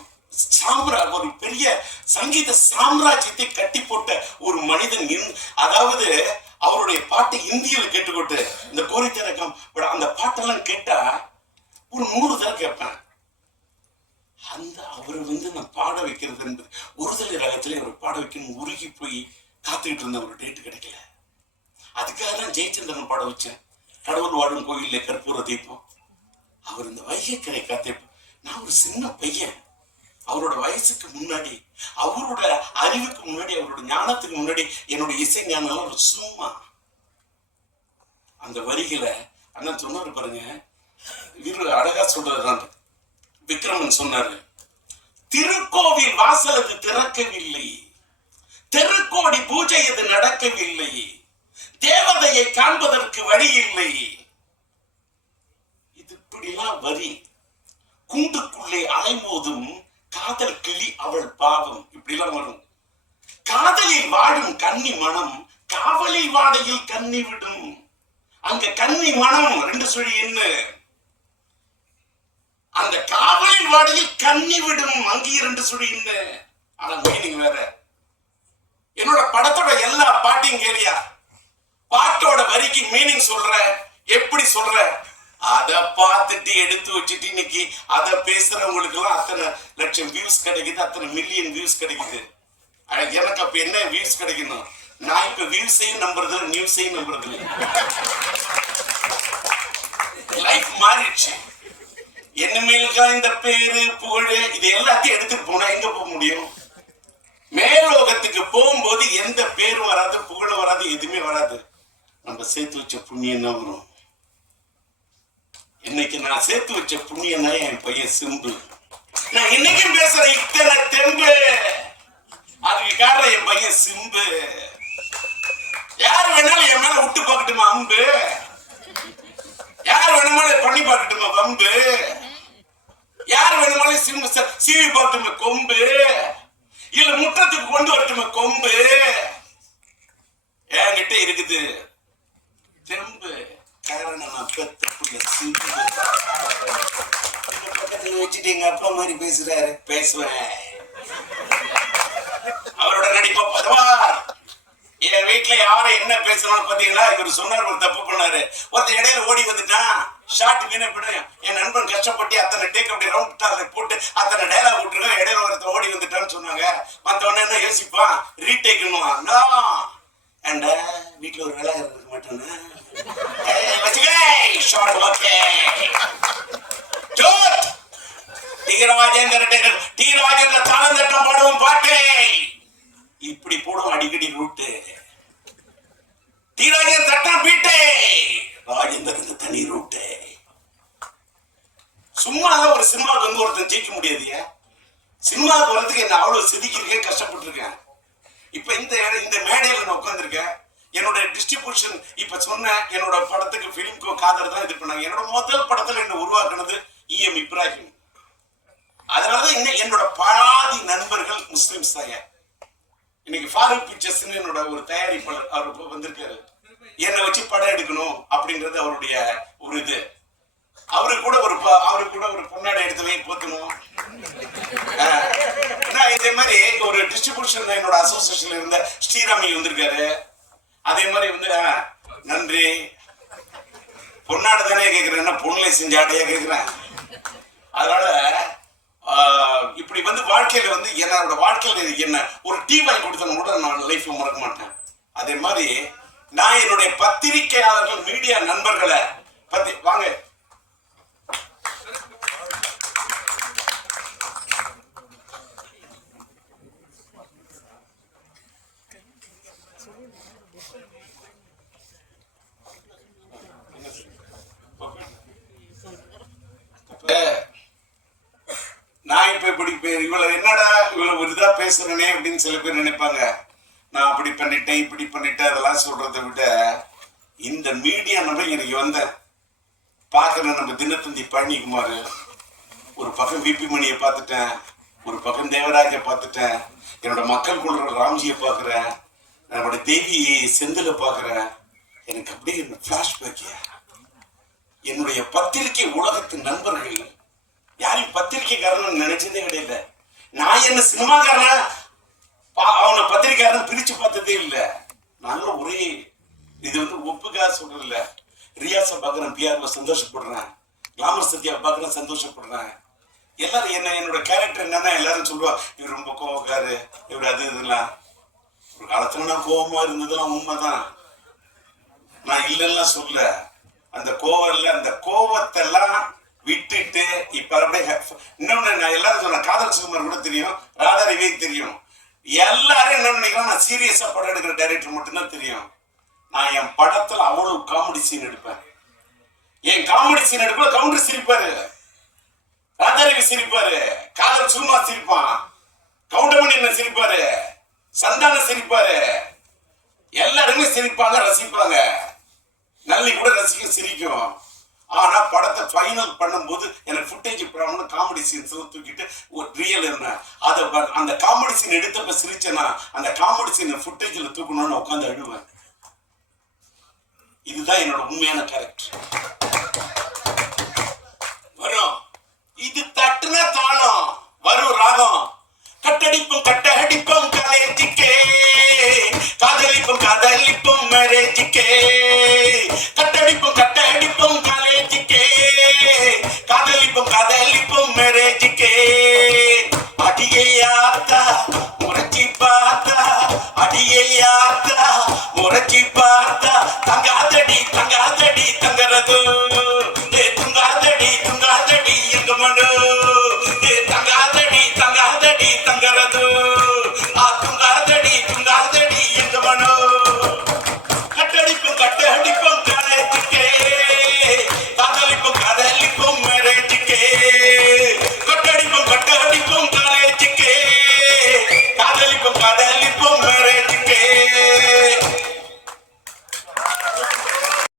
பெரிய சங்கீத சாம்ராஜ்யத்தை கட்டி போட்ட ஒரு மனிதன். அதாவது அவருடைய பாட்டை இந்தியில கேட்டுக்கொண்டு இந்த கோரித்தரகம் அந்த பாட்டெல்லாம் கேட்டா ஒரு 100 தடவை கேட்பேன். அந்த அவரை நான் பாட வைக்கிறது என்பது ஒருதலை ரகத்திலே அவர் பாட வைக்கணும் உருகி போய் காத்துக்கிட்டு இருந்த ஒரு டேட்டு கிடைக்கல. அதுக்காக தான் ஜெயச்சந்திரன் பாட வச்சேன். கடவுள் வாழும் கோயிலே கற்பூர தீபம். அவர் இந்த வைகை காத்தேப்ப நான் ஒரு சின்ன பையன். அவரோட வயசுக்கு முன்னாடி, அவரோட அறிவுக்கு முன்னாடி, அவரோட ஞானத்துக்கு முன்னாடி என்னோட இசை ஞானம் ஒரு சும்மா. அந்த வரிகளை அண்ணன் சொன்னாரு பாருங்க, இவரு அழகா சொல்றதுதான். விக்ரமன் சொன்னாரு, திருக்கோவில் வாசல் அது திறக்கவில்லை, தெருக்கோடி பூஜை அது நடக்கவில்லை, தேவதையை காண்பதற்கு வழி இல்லை. இது இப்படிலாம் வரி. குண்டுக்குள்ளே அலைமோதும் காதல் கிளி அவள் பாவம், இப்படிலாம் வரும். காதலில் வாடும் கன்னி மனம் காவலில் வாடையில் கன்னி விடும். அங்க கன்னி மனம் 2 சுழி என்ன, அந்த காவலில் வாடையில் கன்னி விடும், அங்கே 2 சுழி என்ன. ஆனா மீனிங் வேற. என்னோட படத்தோட எல்லா பாட்டையும் கேளியா, பாட்டோட வரிக்கு மீனிங் சொல்ற, எப்படி சொல்ற, அதை பார்த்துட்டு எடுத்து வச்சுட்டு இன்னைக்கு அதை பேசுறவங்களுக்கு எல்லாம் அத்தனை லட்சம் வியூஸ் கிடைக்குது, அத்தனை மில்லியன் வியூஸ் கிடைக்குது. எனக்கு அப்ப என்ன வியூஸ் கிடைக்கணும்? நான் இப்ப வியூஸையும் நம்புறது நியூஸையும் நம்புறது. லைஃப் மாறிடுச்சு. என்னமேலுக்கா இந்த பேரு புகழ் இது எல்லாத்தையும் எடுத்துட்டு போனா எங்க போக முடியும்? மேலோகத்துக்கு போகும்போது எந்த பேரும் வராது, புகழும் வராது, எதுவுமே வராது. நம்ம சேர்த்து வச்ச புண்ணியம் தான் வரும். இன்னைக்கு நான் சேர்த்து வச்ச புண்ணியம் தான் என் பையன் சிம்பு. நான் இன்னைக்கும் பேசுற இத்தனை தெம்பு அதுக்கு காரணம் என் பையன் சிம்பு. யார் வேணாலும் என் மேல விட்டு பார்க்கட்டுமா அம்பு? யார் வேணுமாலும் பண்ணி பார்க்கட்டுமா வம்பு? யார் வேணுமாலும் சிம்பு சீவி பார்க்கட்டுமா கொம்பு? இல்ல முற்றத்துக்கு கொண்டு வரட்டுமா கொம்பு? என்கிட்ட இருக்குது தெம்பு. காரணம் நான் பெத்த சிம்பு. பக்கத்துல வச்சுட்டு எங்க அப்பா மாதிரி பேசுறாரு. பேசுவேன். அவரோட நடிப்பா பதவா என் வீட்டுல யாரை என்ன பேசணும் பாத்தீங்களா? இவர் சொன்னார், ஒரு தப்பு பண்ணாரு. ஒருத்தர் இடையில ஓடி வந்துட்டான், ஷார்ட் வீணை போயிடும். என் நண்பன் கஷ்டப்பட்டு அத்தனை டேக் அப்படி ரவுண்ட் டார்ல போட்டு அத்தனை டைலாக் விட்டுருக்கோம். இடையில ஒருத்தர் ஓடி வந்துட்டான்னு சொன்னாங்க. மத்தவன என்ன யோசிப்பான்? ரீடேக்கணும். அண்ட் வீட்டுல ஒரு வேலை இருக்க மாட்டானே. Short okay. ராஜேந்திர தாளந்தட்டம் பாடுவோம் பாட்டு இப்படி போடும் அடிக்கடி ரூட்டு. தீராஜன் தட்டம் பீட்டே, ராஜேந்திரனுக்கு தனி ரூட்டு. சும்மா ஒரு சினிமாவுக்கு வந்து ஒருத்தன் ஜெயிக்க முடியாதுயா. சினிமாவுக்கு வரதுக்கு என்ன அவ்வளவு செதுக்கிருக்கேன், கஷ்டப்பட்டிருக்கேன். இப்ப இந்த மேடையில நான் உட்காந்துருக்கேன். என்னோட டிஸ்ட்ரிபியூஷன் இப்ப சொன்ன என்னோட படத்துக்கு பிலிம்கோ காதர் தான் இது பண்ணாங்க. என்னோட முதல் படத்துல என்ன உருவாக்குனது இஎம் இப்ராஹிம். அதனாலதான் இன்னும் என்னோட பாதி நண்பர்கள் முஸ்லிம்ஸ் தான். இன்னைக்கு ஃபாரூக் பிக்சர்ஸ் என்னோட ஒரு தயாரிப்பாளர் அவர் வந்திருக்காரு. என்னை வச்சு படம் எடுக்கணும் அப்படின்றது அவருடைய ஒரு இது. அவருக்கு கூட ஒரு பொன்னாடை எடுத்து வை போத்தணும். இதே மாதிரி ஒரு டிஸ்ட்ரிபியூஷன் என்னோட அசோசியேஷன்ல இருந்த ஸ்ரீராமி வந்திருக்காரு. அதே மாதிரி வந்து நன்றி. பொன்னாடை தானே கேட்கிறேன், பொண்ணுலை செஞ்ச ஆடையா கேட்கிறேன். அதனால இப்படி வந்து வாழ்க்கையில வந்து என்னோட வாழ்க்கையில என்ன ஒரு டீ வாங்கி கொடுத்தன கூட நான் லைஃப்ல மறக்க மாட்டேன். அதே மாதிரி நான் என்னுடைய பத்திரிகையாளர்கள் மீடியா நண்பர்களை பத்தி வாங்க நான் இப்ப இப்படி இவ்வளவு என்னடா இவ்வளவு இதா பேசுறேனே அப்படின்னு சில பேர் நினைப்பாங்க. நான் அப்படி பண்ணிட்டேன் இப்படி பண்ணிட்டேன் அதெல்லாம் சொல்றதை விட இந்த மீடியா நம்ம இன்னைக்கு வந்த பாக்குற நம்ம தினத்தந்தி பழனிக்குமார், ஒரு பக்கம் விபி மணியை பார்த்துட்டேன், ஒரு பக்கம் தேவராஜ பார்த்துட்டேன், என்னோட மக்கள் குழுற ராம்ஜியை பார்க்குறேன், நம்மளோட தேவி செந்தில பார்க்குறேன். எனக்கு அப்படியே பிளாஷ்பேக்கிய என்னுடைய பத்திரிகை உலகத்து நண்பர்கள் யாரையும் பத்திரிகைக்காரன் நினைச்சதே கிடையாது. நான் என்ன சினிமாக்காரன் அவனை பத்திரிகைக்காரன் பிரிச்சு பார்த்ததே இல்லை. நாங்களும் ஒரே இது வந்து ஒப்புக்காக சொல்றது இல்லை. ரியாஸை பார்க்குறேன், பிஆர்ல சந்தோஷப்படுறேன், கிளாமர் சத்யா பார்க்குறேன் சந்தோஷப்படுறேன். எல்லாரும் என்னோட கேரக்டர் என்னன்னா எல்லாரும் சொல்லுவா இவர் ரொம்ப கோவக்காரு, இவர் அது இதெல்லாம். ஒரு காலத்துல நான் கோவமா இருந்ததுலாம் உண்மைதான், நான் இல்லைன்னா சொல்ல. அந்த கோவம் இல்லை, அந்த கோவத்தெல்லாம் விட்டுட்டு இப்ப அப்படியே இன்னொன்னு நான் எல்லாரும் சொன்ன காதல் சுகுமார் கூட தெரியும், ராதா ரவிக்கு தெரியும். எல்லாரும் என்ன நினைக்கிறோம், நான் சீரியஸா படம் எடுக்கிற டைரக்டர் மட்டும்தான் தெரியும். நான் என் படத்துல அவ்வளவு காமெடி சீன் எடுப்பேன். என் காமெடி சீன் எடுப்ப கவுண்டர் சிரிப்பாரு, ராதா ரவி சிரிப்பாரு, காதல் சுகுமார் சிரிப்பான், கவுண்டமணி என்ன சிரிப்பாரு, சந்தான சிரிப்பாரு, எல்லாருமே சிரிப்பாங்க, ரசிப்பாங்க. நல்லி கூட ரசிக்க சிரிக்கும். ஆனா படத்தை ஃபைனல் பண்ணும்போது எனக்கு ஃபுட்டேஜ் ப்ராப்ளம், காமெடி சீன்ஸ் தூக்கிட்டு ஒரு ரியல் என்ன அதை அந்த காமெடி சீன் எடுத்தப்ப சிரிச்சேன்னா அந்த காமெடி சீன் ஃபுட்டேஜில் தூக்கணும்னு உட்காந்து அழுவேன். இதுதான் என்னோட உண்மையான கேரக்டர். வரும் இது தட்டுனா தாளம், வரும் ராகம், கட்டடிப்பும் கட்டடிப்பும் காலேஜிக்கே, காதலிப்பும் காதலிப்பும் மேரேஜிக்கே.